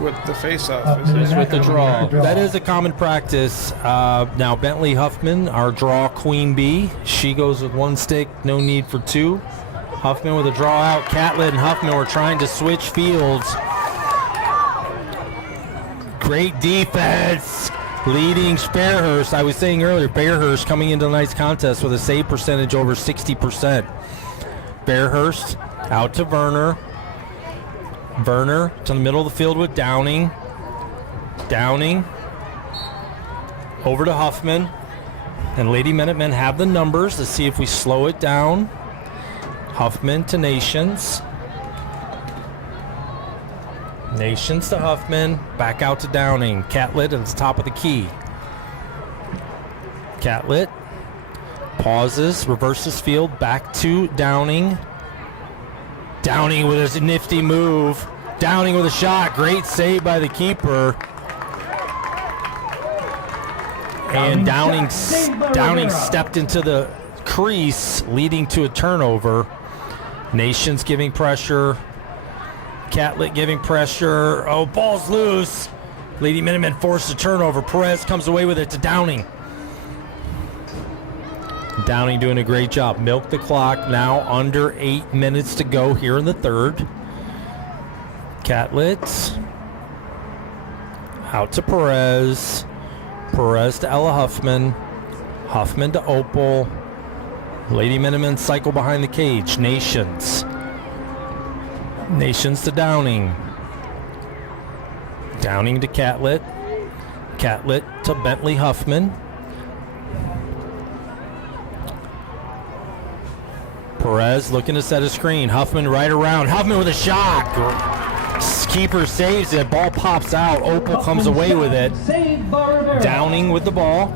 with the face-off. Just with the draw. That is a common practice. Now Bentley Huffman, our draw queen bee, she goes with one stick, no need for two. Huffman with a draw out. Catlett and Huffman were trying to switch fields. Great defense. Leading Sparehurst. I was saying earlier, Bearhurst coming into tonight's contest with a save percentage over 60%. Bearhurst out to Werner. Werner to the middle of the field with Downing. Downing over to Huffman. And Lady Minutemen have the numbers. Let's see if we slow it down. Huffman to Nations. Nations to Huffman. Back out to Downing. Catlett at the top of the key. Catlett pauses, reverses field, back to Downing. Downing with his nifty move. Downing with a shot. Great save by the keeper. And Downing stepped into the crease, leading to a turnover. Nations giving pressure. Catlett giving pressure. Oh, ball's loose. Lady Minutemen forced a turnover. Perez comes away with it to Downing. Downing doing a great job. Milk the clock. Now under 8 minutes to go here in the third. Catlett out to Perez. Perez to Ella Huffman. Huffman to Opal. Lady Minutemen cycle behind the cage. Nations. Nations to Downing. Downing to Catlett. Catlett to Bentley Huffman. Perez looking to set a screen. Huffman right around. Huffman with a shot. Keeper saves it. Ball pops out. Opal comes away with it. Downing with the ball.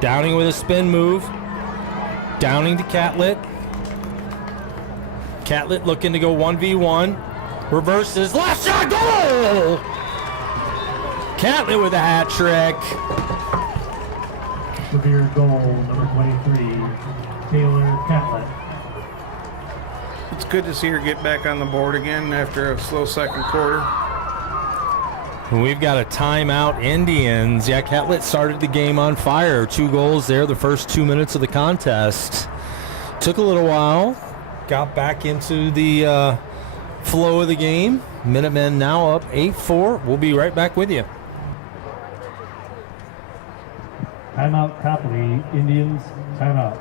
Downing with a spin move. Downing to Catlett. Catlett looking to go 1v1. Reverses. Last shot. Goal! Catlett with a hat trick. Revere goal, number 23, Taylor Catlett. It's good to see her get back on the board again after a slow second quarter. We've got a timeout, Indians. Yeah, Catlett started the game on fire. 2 goals there the first 2 minutes of the contest. Took a little while. Got back into the flow of the game. Minutemen now up 8-4. We'll be right back with you. Timeout, Copley. Indians, timeout.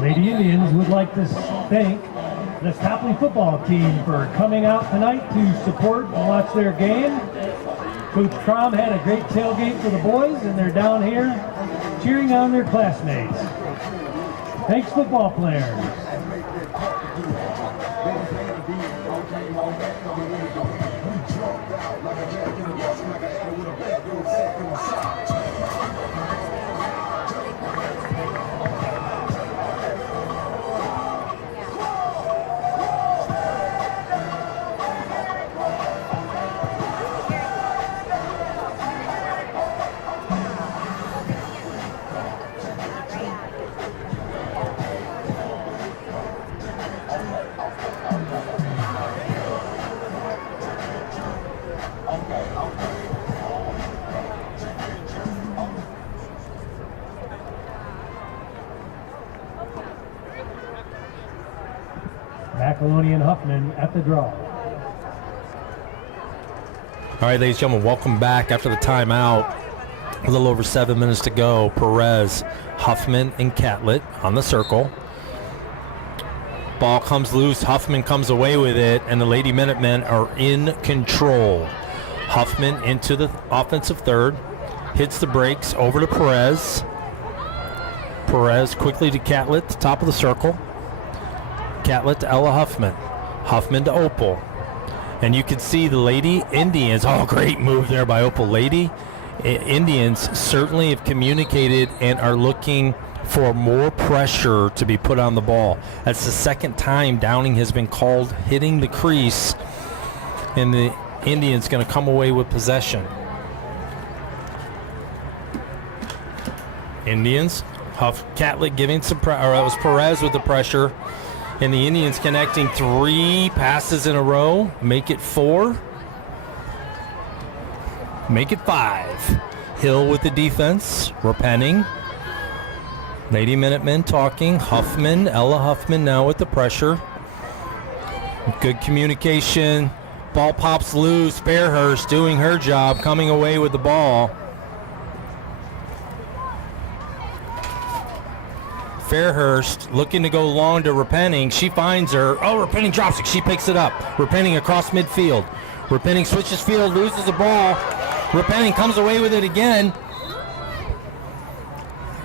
Lady Indians would like to thank the Copley football team for coming out tonight to support and watch their game. Coach Crom had a great tailgate for the boys, and they're down here cheering on their classmates. Thanks, football players. McAloney and Huffman at the draw. All right, ladies and gentlemen, welcome back after the timeout. A little over 7 minutes to go. Perez, Huffman, and Catlett on the circle. Ball comes loose. Huffman comes away with it, and the Lady Minutemen are in control. Huffman into the offensive third. Hits the brakes over to Perez. Perez quickly to Catlett, the top of the circle. Catlett to Ella Huffman. Huffman to Opal. And you can see the Lady Indians. Oh, great move there by Opal. Lady Indians certainly have communicated and are looking for more pressure to be put on the ball. That's the second time Downing has been called hitting the crease, and the Indians going to come away with possession. Indians, Catlett giving some pressure. That was Perez with the pressure. And the Indians connecting 3 passes in a row. Make it 4. Make it 5. Hill with the defense. Repenning. Lady Minutemen talking. Huffman, Ella Huffman now with the pressure. Good communication. Ball pops loose. Fairhurst doing her job, coming away with the ball. Fairhurst looking to go long to Repenning. She finds her. Oh, Repenning drops it. She picks it up. Repenning across midfield. Repenning switches field, loses the ball. Repenning comes away with it again.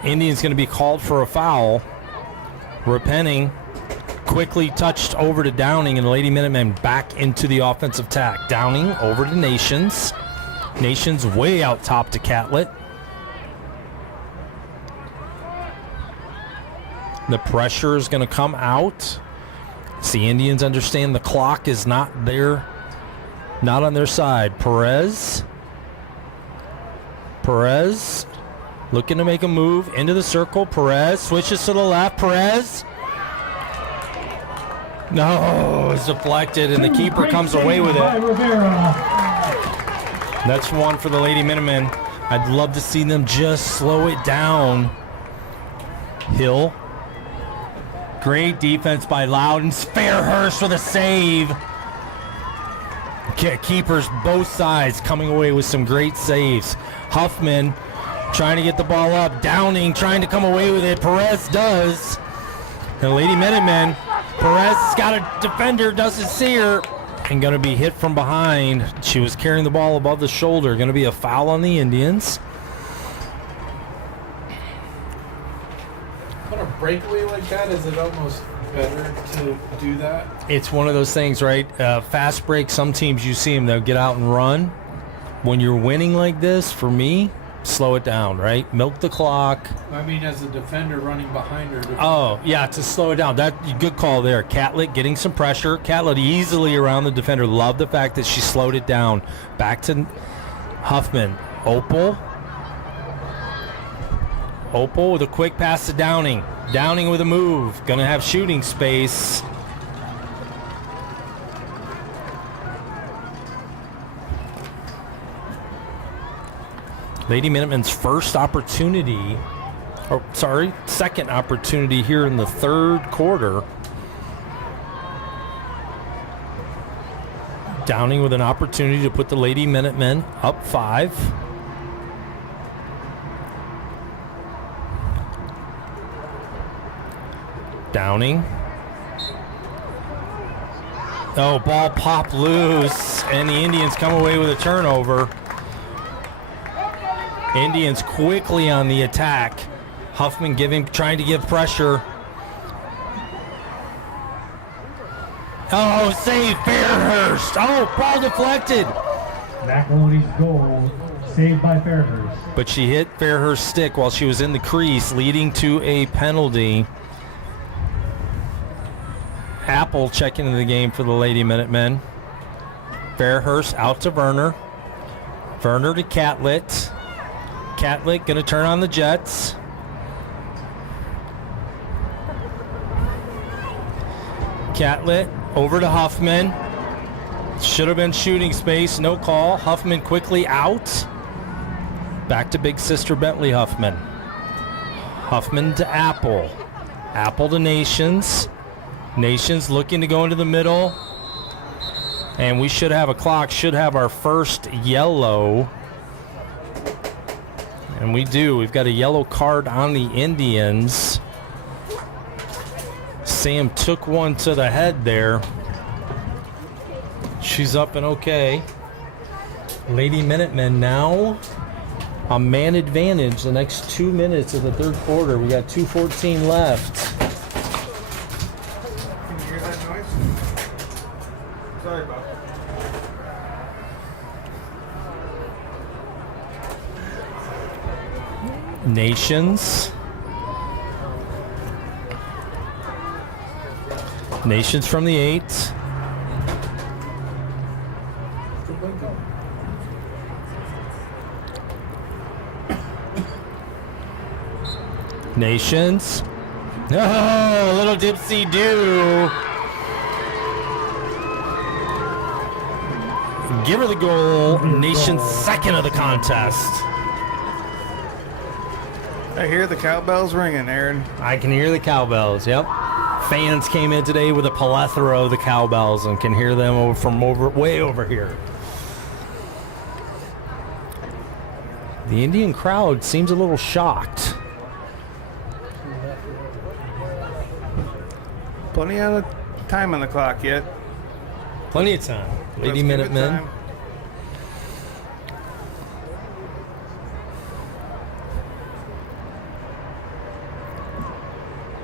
Indians going to be called for a foul. Repenning quickly touched over to Downing, and the Lady Minutemen back into the offensive attack. Downing over to Nations. Nations way out top to Catlett. The pressure is going to come out. The Indians understand the clock is not there, not on their side. Perez looking to make a move into the circle. Perez switches to the left. Perez. No, it's deflected, and the keeper comes away with it. That's one for the Lady Minutemen. I'd love to see them just slow it down. Hill. Great defense by Loudon. Fairhurst with a save. Keepers both sides coming away with some great saves. Huffman trying to get the ball up. Downing trying to come away with it. Perez does. And Lady Minutemen, Perez has got a defender, doesn't see her, and going to be hit from behind. She was carrying the ball above the shoulder. Going to be a foul on the Indians. On a breakaway like that, is it almost better to do that? It's one of those things, right? Fast break, some teams you see them, they'll get out and run. When you're winning like this, for me, slow it down, right? Milk the clock. I mean, as a defender running behind her. Oh, yeah, to slow it down. Good call there. Catlett getting some pressure. Catlett easily around the defender. Love the fact that she slowed it down. Back to Huffman. Opal with a quick pass to Downing. Downing with a move. Gonna have shooting space. Lady Minutemen's second opportunity here in the third quarter. Downing with an opportunity to put the Lady Minutemen up 5. Downing. Oh, ball popped loose, and the Indians come away with a turnover. Indians quickly on the attack. Huffman trying to give pressure. Oh, save Fairhurst. Oh, ball deflected. McAloney's goal, saved by Fairhurst. But she hit Fairhurst's stick while she was in the crease, leading to a penalty. Apple checking into the game for the Lady Minutemen. Fairhurst out to Werner. Werner to Catlett. Catlett going to turn on the Jets. Catlett over to Huffman. Should have been shooting space, no call. Huffman quickly out. Back to big sister Bentley Huffman. Huffman to Apple. Apple to Nations. Nations looking to go into the middle. And we should have a clock, should have our first yellow. And we do. We've got a yellow card on the Indians. Sam took one to the head there. She's up and okay. Lady Minutemen now a man advantage the next 2 minutes of the third quarter. We got 2:14 left. Can you hear that noise? Sorry about that. Nations. Nations from the 8. Nations. Oh, a little dipsy do. Give her the goal. Nations second of the contest. I hear the cowbells ringing, Aaron. I can hear the cowbells, yep. Fans came in today with a plethora of the cowbells and can hear them from way over here. The Indian crowd seems a little shocked. Plenty of time on the clock yet. Plenty of time. Lady Let's give it Minutemen. time.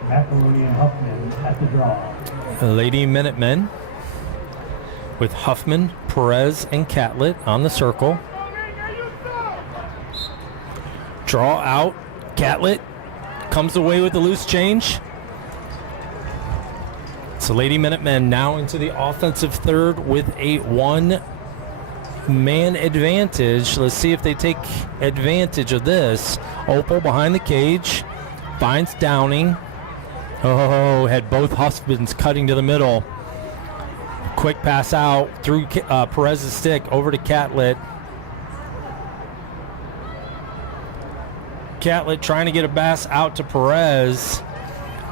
Macaroni and Huffman at the draw. Lady Minutemen with Huffman, Perez, and Catlett on the circle. Draw out. Catlett comes away with the loose change. So Lady Minutemen now into the offensive third with a one-man advantage. Let's see if they take advantage of this. Opal behind the cage. Finds Downing. Oh, had both Huffmans cutting to the middle. Quick pass out through Perez's stick over to Catlett. Catlett trying to get a pass out to Perez.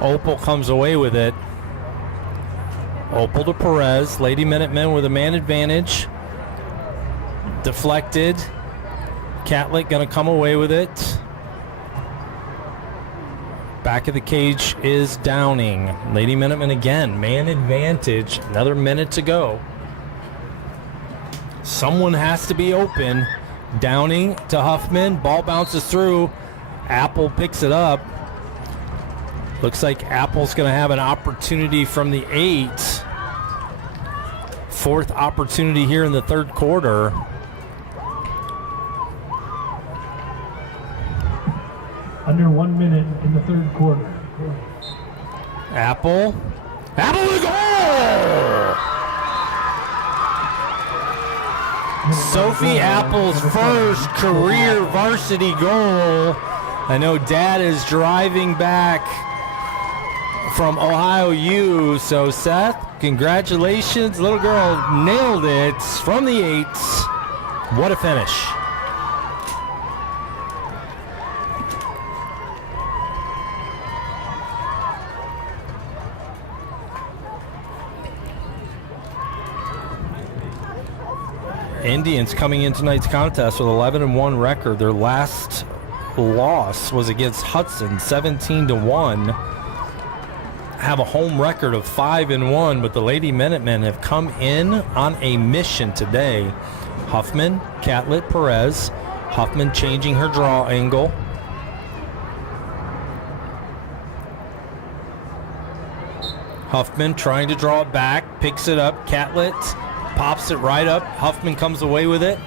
Opal comes away with it. Opal to Perez. Lady Minutemen with a man advantage. Deflected. Catlett going to come away with it. Back of the cage is Downing. Lady Minutemen again. Man advantage. Another minute to go. Someone has to be open. Downing to Huffman. Ball bounces through. Apple picks it up. Looks like Apple's going to have an opportunity from the 8. Fourth opportunity here in the third quarter. Under 1 minute in the third quarter. Apple. Apple with a goal! Sophie Apple's first career varsity goal. I know Dad is driving back from Ohio U. So Seth, congratulations. Little girl nailed it from the 8. What a finish. Indians coming in tonight's contest with 11-1 record. Their last loss was against Hudson, 17-1. Have a home record of 5-1, but the Lady Minutemen have come in on a mission today. Huffman, Catlett, Perez. Huffman changing her draw angle. Huffman trying to draw it back, picks it up. Catlett pops it right up. Huffman comes away with it.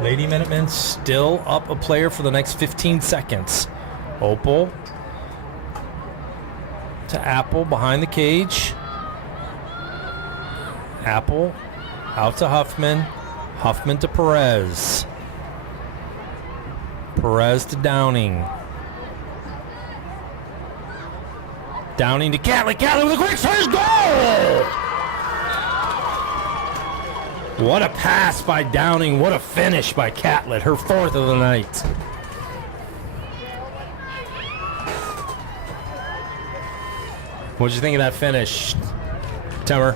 Lady Minutemen still up a player for the next 15 seconds. Opal to Apple behind the cage. Apple out to Huffman. Huffman to Perez. Perez to Downing. Downing to Catlett. Catlett with a quick first goal! What a pass by Downing. What a finish by Catlett. Her 4th of the night. What'd you think of that finish, Timmer?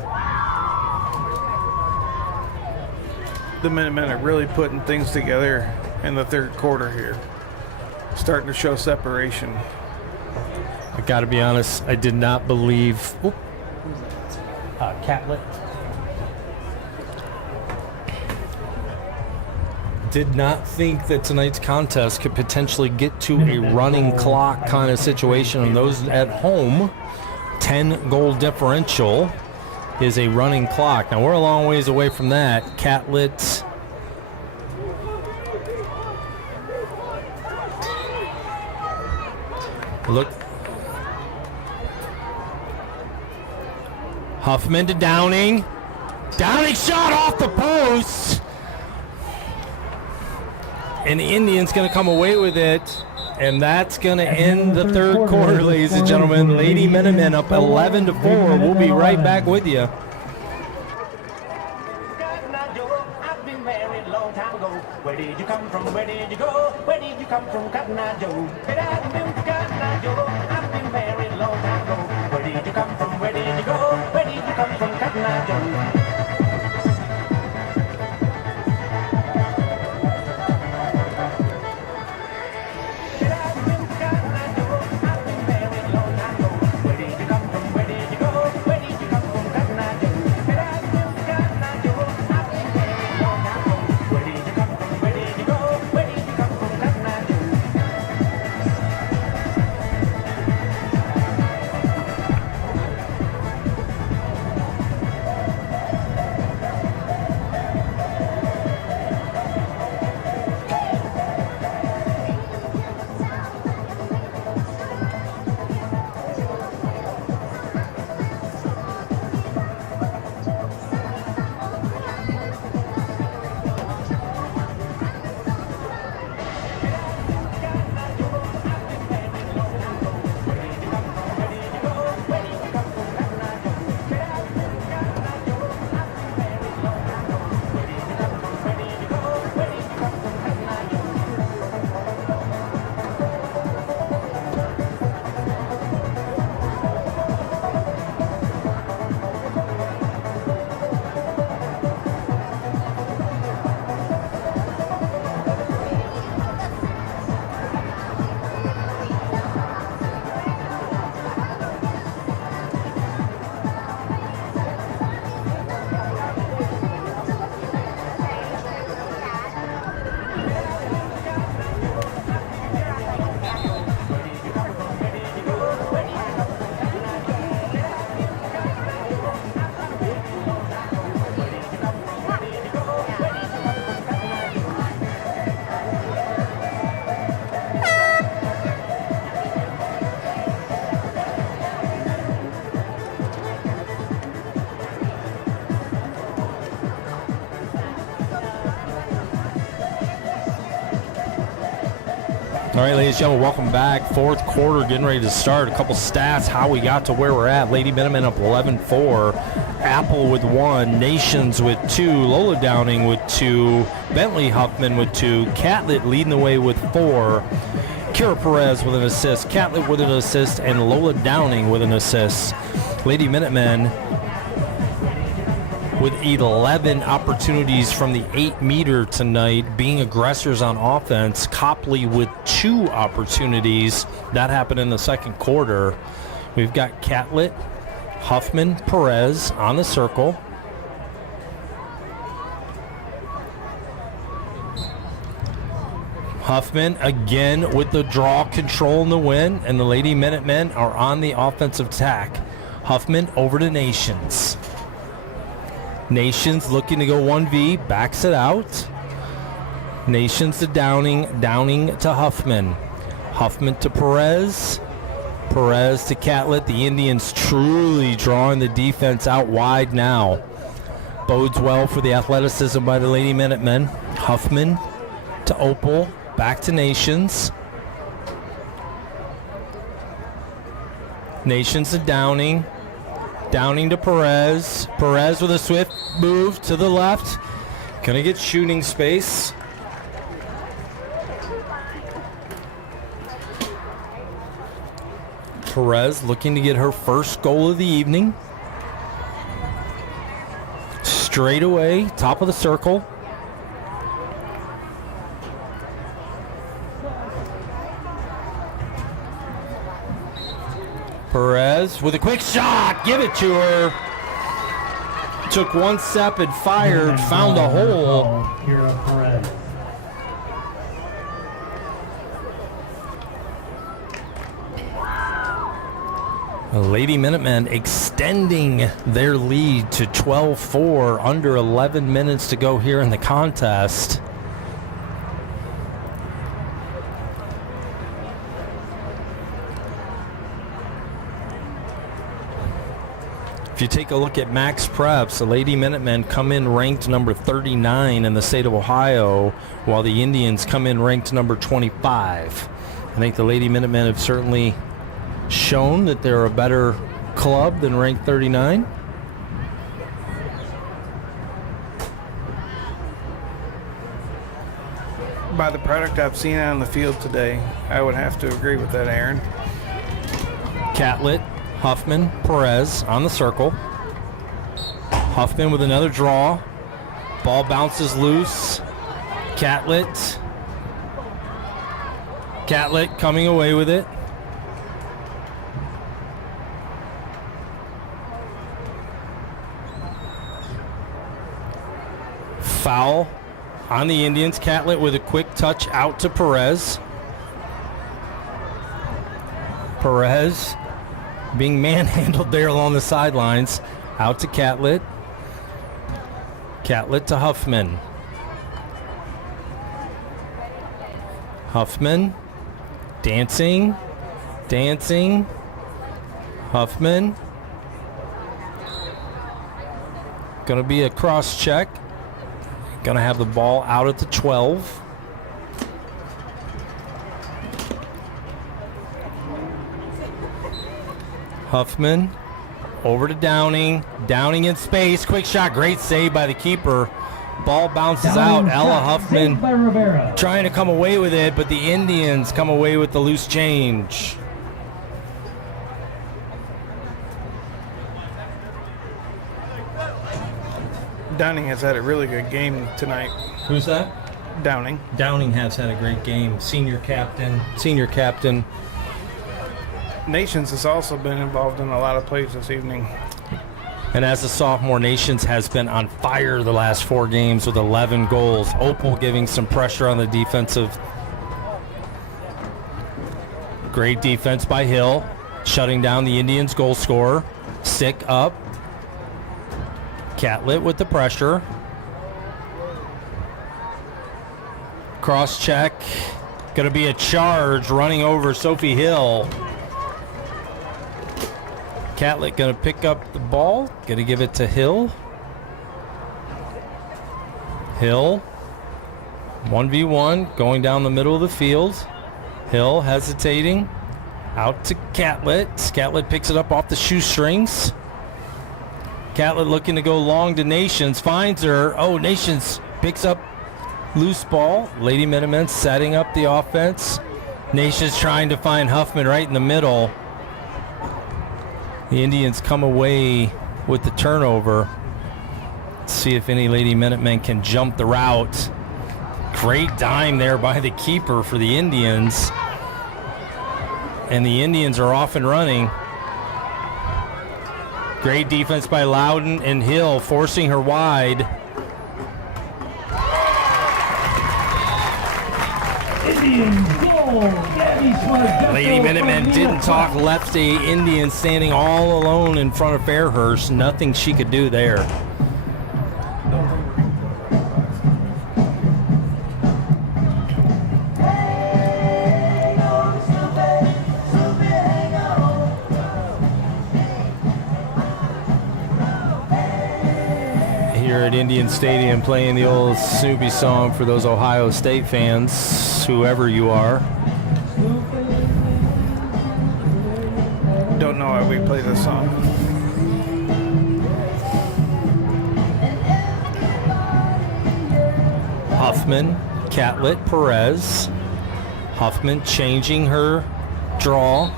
The Minutemen are really putting things together in the third quarter here. Starting to show separation. I got to be honest, I did not believe. Catlett. Did not think that tonight's contest could potentially get to a running clock kind of situation. And those at home, 10-goal differential is a running clock. Now we're a long ways away from that. Catlett. Look. Huffman to Downing. Downing shot off the post. And the Indians going to come away with it. And that's going to end the third quarter, ladies and gentlemen. Lady Minutemen up 11-4. We'll be right back with you. I've been married a long time ago. Where did you come from? Where did you go? Where did you come from, Cotton Eye Joe? I've been married a long time ago. Where did you come from? Where did you go? Where did you come from, Cotton Eye Joe? All right, ladies and gentlemen, welcome back. Fourth quarter getting ready to start. A couple stats, how we got to where we're at. Lady Minutemen up 11-4. Apple with 1. Nations with 2. Lola Downing with 2. Bentley Huffman with 2. Catlett leading the way with 4. Kira Perez with an assist. Catlett with an assist. And Lola Downing with an assist. Lady Minutemen with 11 opportunities from the 8-meter tonight, being aggressors on offense. Copley with 2 opportunities. That happened in the second quarter. We've got Catlett, Huffman, Perez on the circle. Huffman again with the draw control in the win, and the Lady Minutemen are on the offensive attack. Huffman over to Nations. Nations looking to go 1v, backs it out. Nations to Downing, Downing to Huffman. Huffman to Perez. Perez to Catlett. The Indians truly drawing the defense out wide now. Bodes well for the athleticism by the Lady Minutemen. Huffman to Opal, back to Nations. Nations to Downing. Downing to Perez. Perez with a swift move to the left. Gonna get shooting space. Perez looking to get her first goal of the evening. Straight away, top of the circle. Perez with a quick shot. Give it to her. Took one step and fired. Found a hole. Kira Perez. Lady Minutemen extending their lead to 12-4. Under 11 minutes to go here in the contest. If you take a look at Max Preps, the Lady Minutemen come in ranked number 39 in the state of Ohio, while the Indians come in ranked number 25. I think the Lady Minutemen have certainly shown that they're a better club than ranked 39. By the product I've seen on the field today, I would have to agree with that, Aaron. Catlett, Huffman, Perez on the circle. Huffman with another draw. Ball bounces loose. Catlett. Catlett coming away with it. Foul on the Indians. Catlett with a quick touch out to Perez. Perez being manhandled there along the sidelines. Out to Catlett. Catlett to Huffman. Huffman. Dancing. Dancing. Huffman. Gonna be a cross check. Gonna have the ball out at the 12. Huffman over to Downing. Downing in space. Quick shot. Great save by the keeper. Ball bounces out. Ella Huffman By Rivera. trying to come away with it, but the Indians come away with the loose change. Downing has had a really good game tonight. Who's that? Downing. Downing has had a great game. Senior captain. Senior captain. Nations has also been involved in a lot of plays this evening. And as a sophomore, Nations has been on fire the last 4 games with 11 goals. Opal giving some pressure on the defensive. Great defense by Hill, shutting down the Indians' goal scorer. Stick up. Catlett with the pressure. Cross check. Going to be a charge running over Sophie Hill. Catlett going to pick up the ball. Going to give it to Hill. Hill. 1v1 going down the middle of the field. Hill hesitating. Out to Catlett. Catlett picks it up off the shoestrings. Catlett looking to go long to Nations. Finds her. Oh, Nations picks up loose ball. Lady Minutemen setting up the offense. Nations trying to find Huffman right in the middle. The Indians come away with the turnover. Let's see if any Lady Minutemen can jump the route. Great dime there by the keeper for the Indians. And the Indians are off and running. Great defense by Loudon and Hill, forcing her wide. Indians goal. Gabby Schwartz. Lady Minutemen didn't talk lefty. Indians standing all alone in front of Fairhurst. Nothing she could do there. Here at Indian Stadium, playing the old Snoopy song for those Ohio State fans, whoever you are. Don't know why we play this song. Huffman, Catlett, Perez. Huffman changing her draw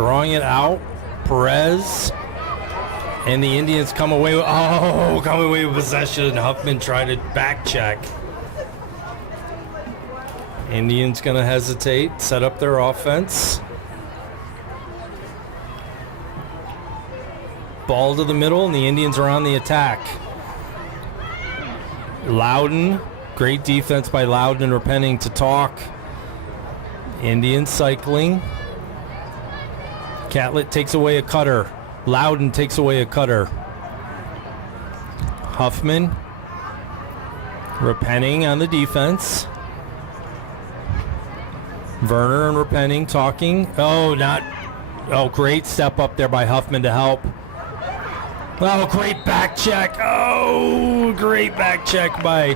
drawing it out. Perez and the Indians come away with possession. Huffman tried to back check. Indians gonna hesitate, set up their offense. Ball to the middle, and the Indians are on the attack. Loudon, great defense by Loudon and Repenning to talk. Indians cycling. Catlett takes away a cutter. Loudon takes away a cutter. Huffman. Repenning on the defense. Werner and Repenning talking. Great step up there by Huffman to help. Oh, great back check. Oh, great back check by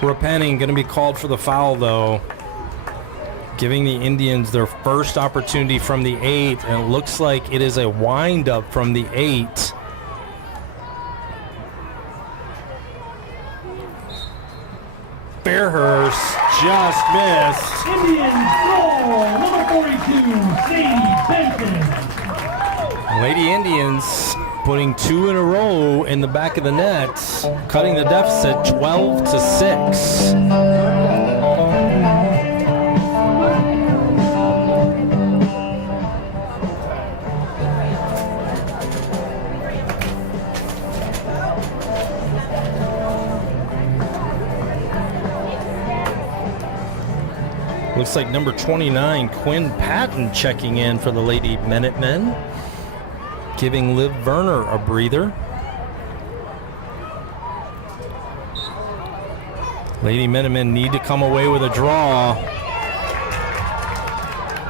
Repenning. Going to be called for the foul, though. Giving the Indians their first opportunity from the 8, and it looks like it is a wind-up from the 8. Fairhurst just missed. Indians goal, number 42, Sadie Benson. Lady Indians putting 2 in a row in the back of the net, cutting the deficit 12-6. Looks like number 29, Quinn Patton, checking in for the Lady Minutemen, giving Liv Werner a breather. Lady Minutemen need to come away with a draw.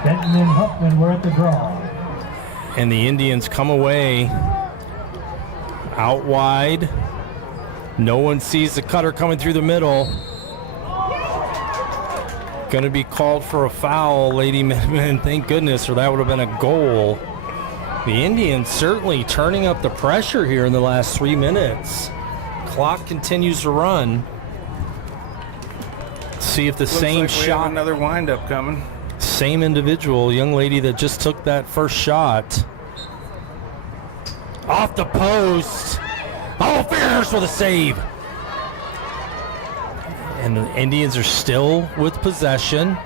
Benton and Huffman were at the draw. And the Indians come away out wide. No one sees the cutter coming through the middle. Going to be called for a foul, Lady Minutemen. Thank goodness, or that would have been a goal. The Indians certainly turning up the pressure here in the last 3 minutes. Clock continues to run. See if the same like we have shot. another windup coming. Same individual, young lady that just took that first shot. Off the post. Oh, Fairhurst with a save. And the Indians are still with possession.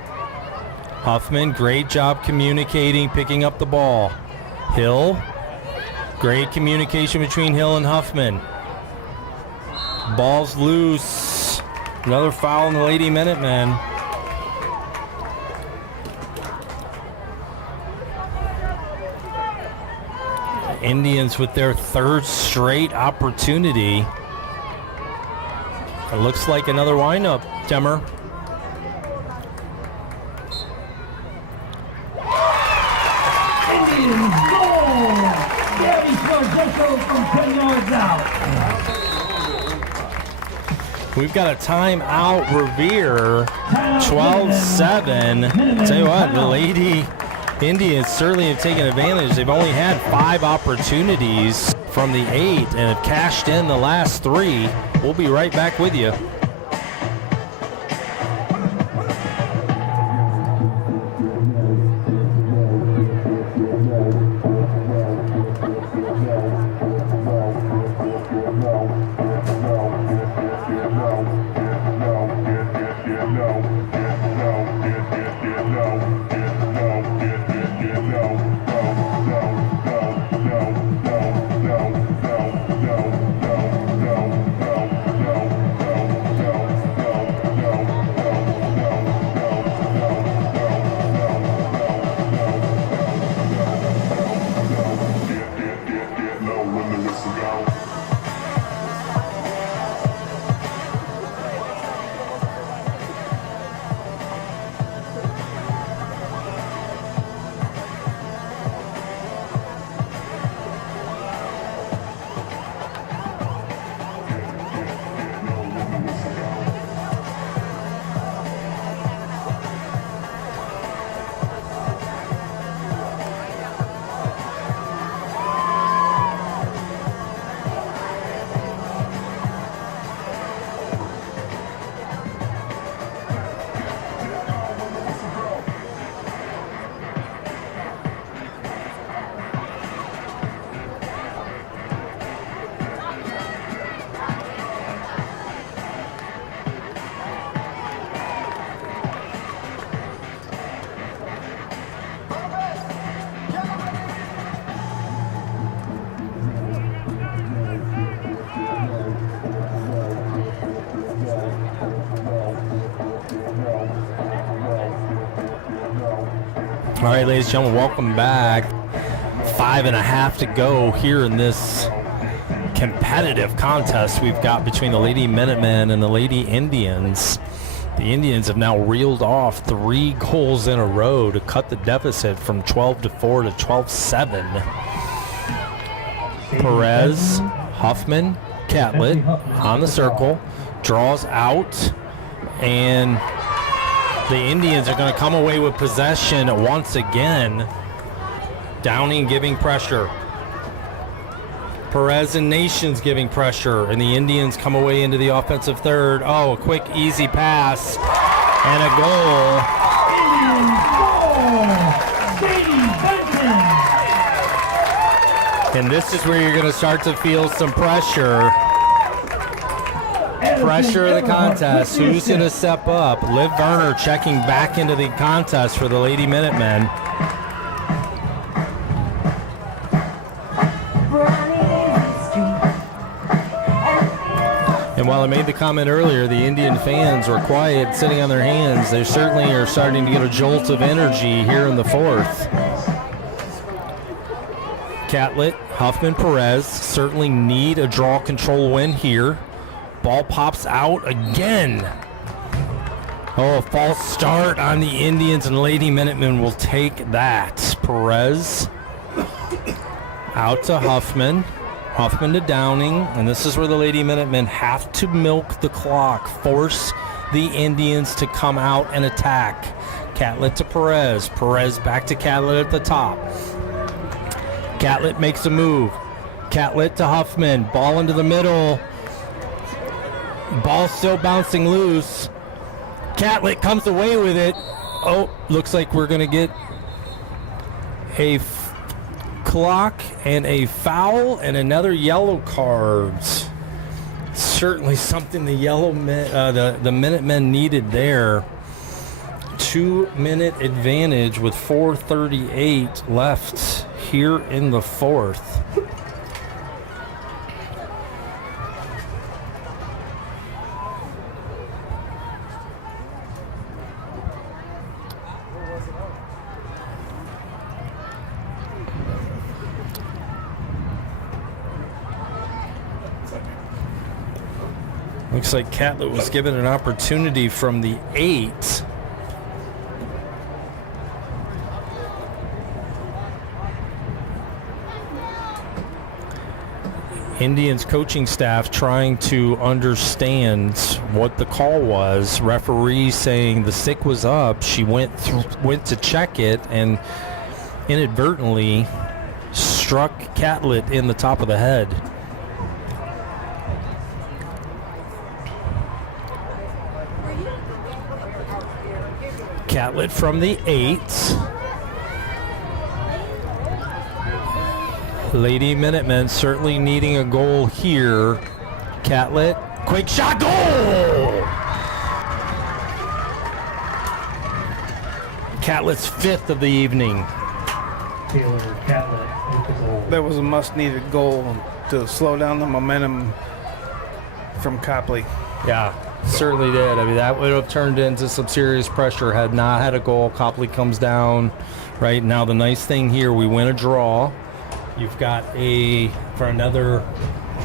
Huffman, great job communicating, picking up the ball. Hill, great communication between Hill and Huffman. Ball's loose. Another foul on the Lady Minutemen. Indians with their third straight opportunity. It looks like another windup, Demmer. Indians goal! Gabby Sargento from 10 yards out. We've got a timeout, Revere, 12-7. Tell you what, the Lady Indians certainly have taken advantage. They've only had 5 opportunities from the 8 and have cashed in the last 3. We'll be right back with you. All right, ladies and gentlemen, welcome back. 5.5 to go here in this competitive contest we've got between the Lady Minutemen and the Lady Indians. The Indians have now reeled off 3 goals in a row to cut the deficit from 12-4 to 12-7. Perez, Huffman, Catlett on the circle, draws out, and the Indians are going to come away with possession once again. Downing giving pressure. Perez and Nations giving pressure, and the Indians come away into the offensive third. Oh, a quick, easy pass, and a goal. And this is where you're going to start to feel some pressure. Pressure of the contest. Who's going to step up? Liv Werner checking back into the contest for the Lady Minutemen. And while I made the comment earlier, the Indian fans were quiet, sitting on their hands. They certainly are starting to get a jolt of energy here in the fourth. Catlett, Huffman, Perez certainly need a draw control win here. Ball pops out again. Oh, a false start on the Indians, and Lady Minutemen will take that. Perez out to Huffman. Huffman to Downing, and this is where the Lady Minutemen have to milk the clock, force the Indians to come out and attack. Catlett to Perez. Perez back to Catlett at the top. Catlett makes a move. Catlett to Huffman. Ball into the middle. Ball still bouncing loose. Catlett comes away with it. Oh, looks like we're going to get a clock and a foul and another yellow card. Certainly something the Minutemen needed there. 2-minute advantage with 4:38 left here in the fourth. Looks like Catlett was given an opportunity from the 8. Indians coaching staff trying to understand what the call was. Referee saying the stick was up. She went to check it and inadvertently struck Catlett in the top of the head. Catlett from the 8. Lady Minutemen certainly needing a goal here. Catlett, quick shot, goal! Catlett's 5th of the evening. Taylor Catlett with the goal. That was a much-needed goal to slow down the momentum from Copley. Yeah, certainly did. I mean, that would have turned into some serious pressure had not had a goal. Copley comes down. Right now, the nice thing here, we win a draw. You've got for another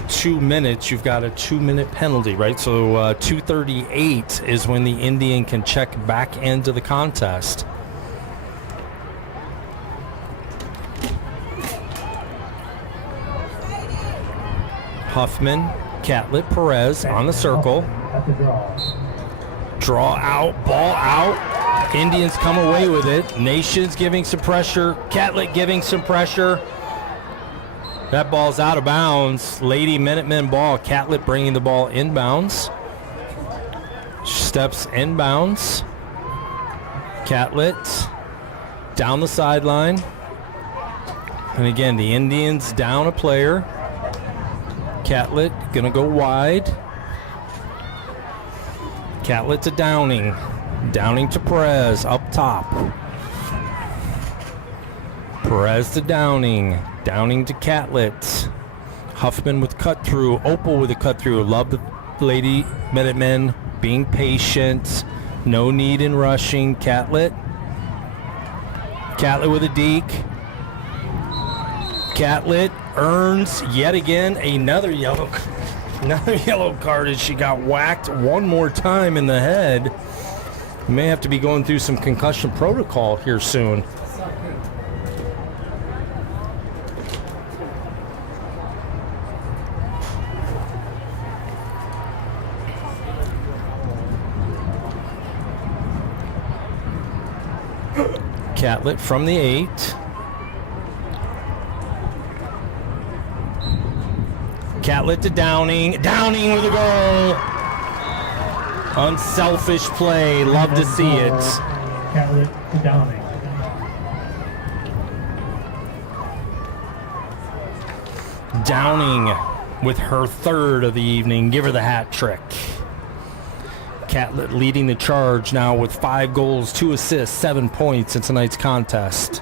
2 minutes, you've got a 2-minute penalty, right? So 2:38 is when the Indian can check back into the contest. Huffman, Catlett, Perez on the circle. At the draw. Draw out, ball out. Indians come away with it. Nations giving some pressure. Catlett giving some pressure. That ball's out of bounds. Lady Minutemen ball. Catlett bringing the ball inbounds. Steps inbounds. Catlett down the sideline. And again, the Indians down a player. Catlett gonna go wide. Catlett to Downing. Downing to Perez up top. Perez to Downing. Downing to Catlett. Huffman with cut through. Opal with a cut through. Love the Lady Minutemen being patient. No need in rushing. Catlett Catlett with a deke. Catlett earns yet again another yellow card as she got whacked one more time in the head. May have to be going through some concussion protocol here soon. Catlett from the 8. Catlett to Downing. Downing with a goal. Unselfish play. Love to see it. Catlett to Downing. Downing with her 3rd of the evening. Give her the hat trick. Catlett leading the charge now with 5 goals, 2 assists, 7 points in tonight's contest.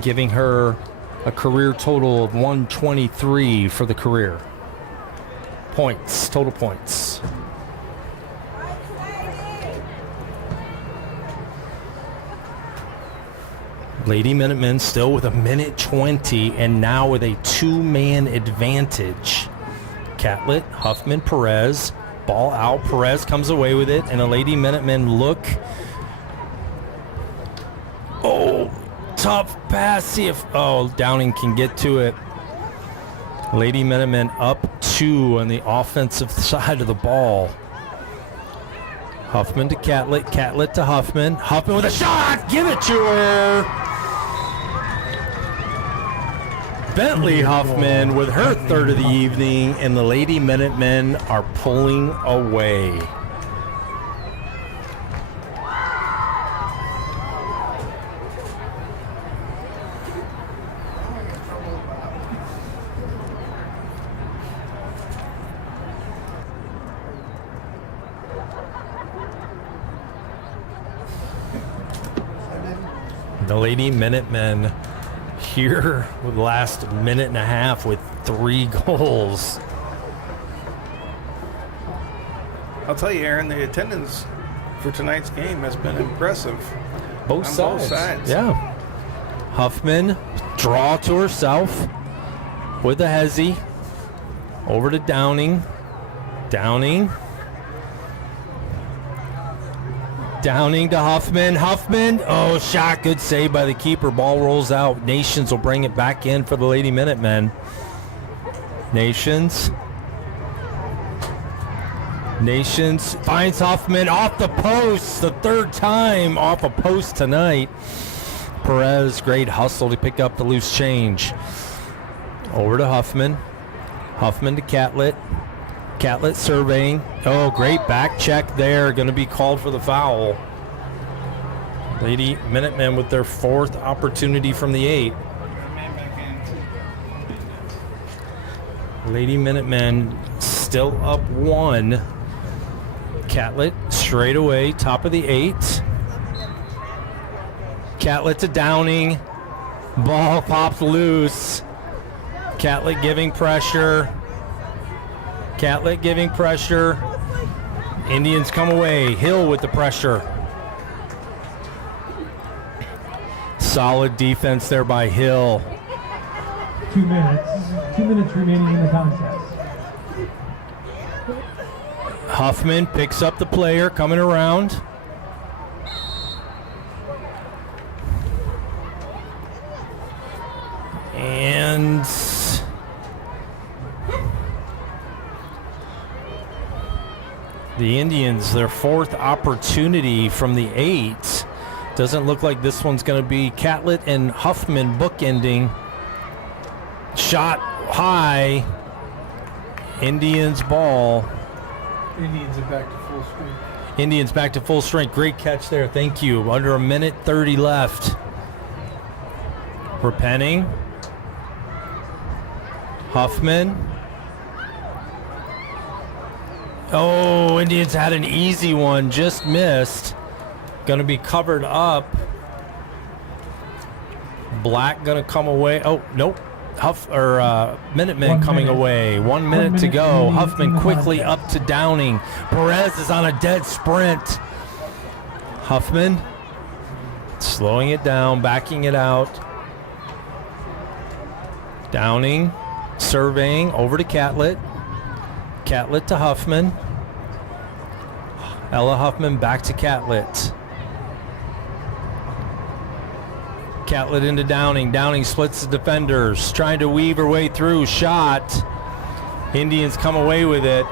Giving her a career total of 123 for the career. Points, total points. Lady Minutemen still with a minute 20 and now with a 2-man advantage. Catlett, Huffman, Perez, ball out. Perez comes away with it, and the Lady Minutemen look. Oh, tough pass. See if Downing can get to it. Lady Minutemen up 2 on the offensive side of the ball. Huffman to Catlett, Catlett to Huffman. Huffman with a shot. Give it to her. Bentley Huffman with her 3rd of the evening, and the Lady Minutemen are pulling away. The Lady Minutemen here with the last minute and a half with 3 goals. I'll tell you, Aaron, the attendance for tonight's game has been impressive. Both on sides. both sides. Yeah. Huffman, draw to herself with a hezzy. Over to Downing. Downing. Downing to Huffman. Huffman. Oh, shot. Good save by the keeper. Ball rolls out. Nations will bring it back in for the Lady Minutemen. Nations. Nations finds Huffman off the post. The 3rd time off a post tonight. Perez, great hustle to pick up the loose change. Over to Huffman. Huffman to Catlett. Catlett surveying. Oh, great back check there. Going to be called for the foul. Lady Minutemen with their 4th opportunity from the 8. Lady Minutemen still up 1. Catlett straight away, top of the 8. Catlett to Downing. Ball pops loose. Catlett giving pressure. Catlett giving pressure. Indians come away. Hill with the pressure. Solid defense there by Hill. 2 minutes. 2 minutes remaining in the contest. Huffman picks up the player coming around. And the Indians, their 4th opportunity from the 8. Doesn't look like this one's going to be. Catlett and Huffman bookending. Shot high. Indians ball. Indians are back to full strength. Indians back to full strength. Great catch there. Thank you. Under a minute 30 left. Repenning. Huffman. Oh, Indians had an easy one. Just missed. Going to be covered up. Black going to come away. Oh, nope. Minutemen coming away. 1 minute to go. Huffman quickly up to Downing. Perez is on a dead sprint. Huffman Slowing it down, backing it out. Downing, surveying, over to Catlett. Catlett to Huffman. Ella Huffman back to Catlett. Catlett into Downing. Downing splits the defenders, trying to weave her way through. Shot. Indians come away with it.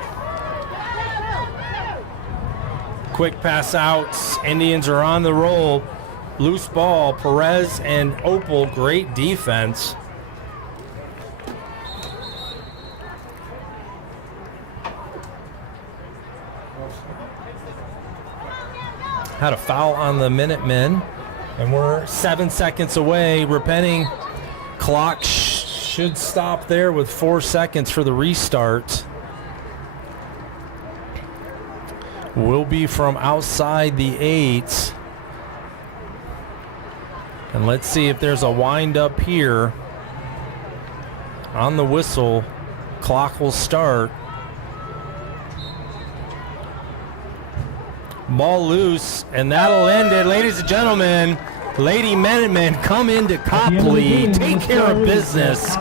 Quick pass outs. Indians are on the roll. Loose ball. Perez and Opal, great defense. Had a foul on the Minutemen, and we're 7 seconds away. Repenting clock should stop there with 4 seconds for the restart. Will be from outside the 8. And let's see if there's a wind up here. On the whistle, clock will start. Ball loose, and that'll end it. Ladies and gentlemen, Lady Minutemen come into Copley, take care of business,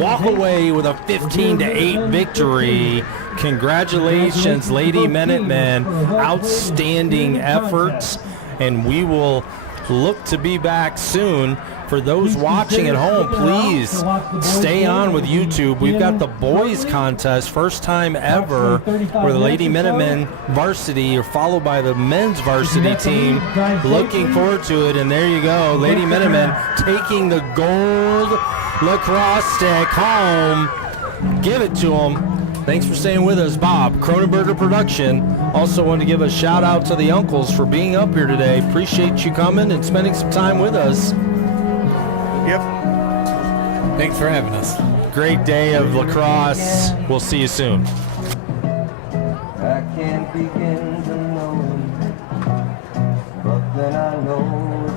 walk away with a 15-8 victory. Congratulations, Lady Minutemen. Outstanding efforts, and we will look to be back soon. For those watching at home, please stay on with YouTube. We've got the boys contest, first time ever, where the Lady Minutemen varsity are followed by the men's varsity team. Looking forward to it, and there you go, Lady Minutemen taking the gold lacrosse stick home. Give it to them. Thanks for staying with us, Bob. Cronenberger Production. Also want to give a shout out to the uncles for being up here today. Appreciate you coming and spending some time with us. Yep. Thanks for having us. Great day of lacrosse. We'll see you soon. I can't begin to know, but then I know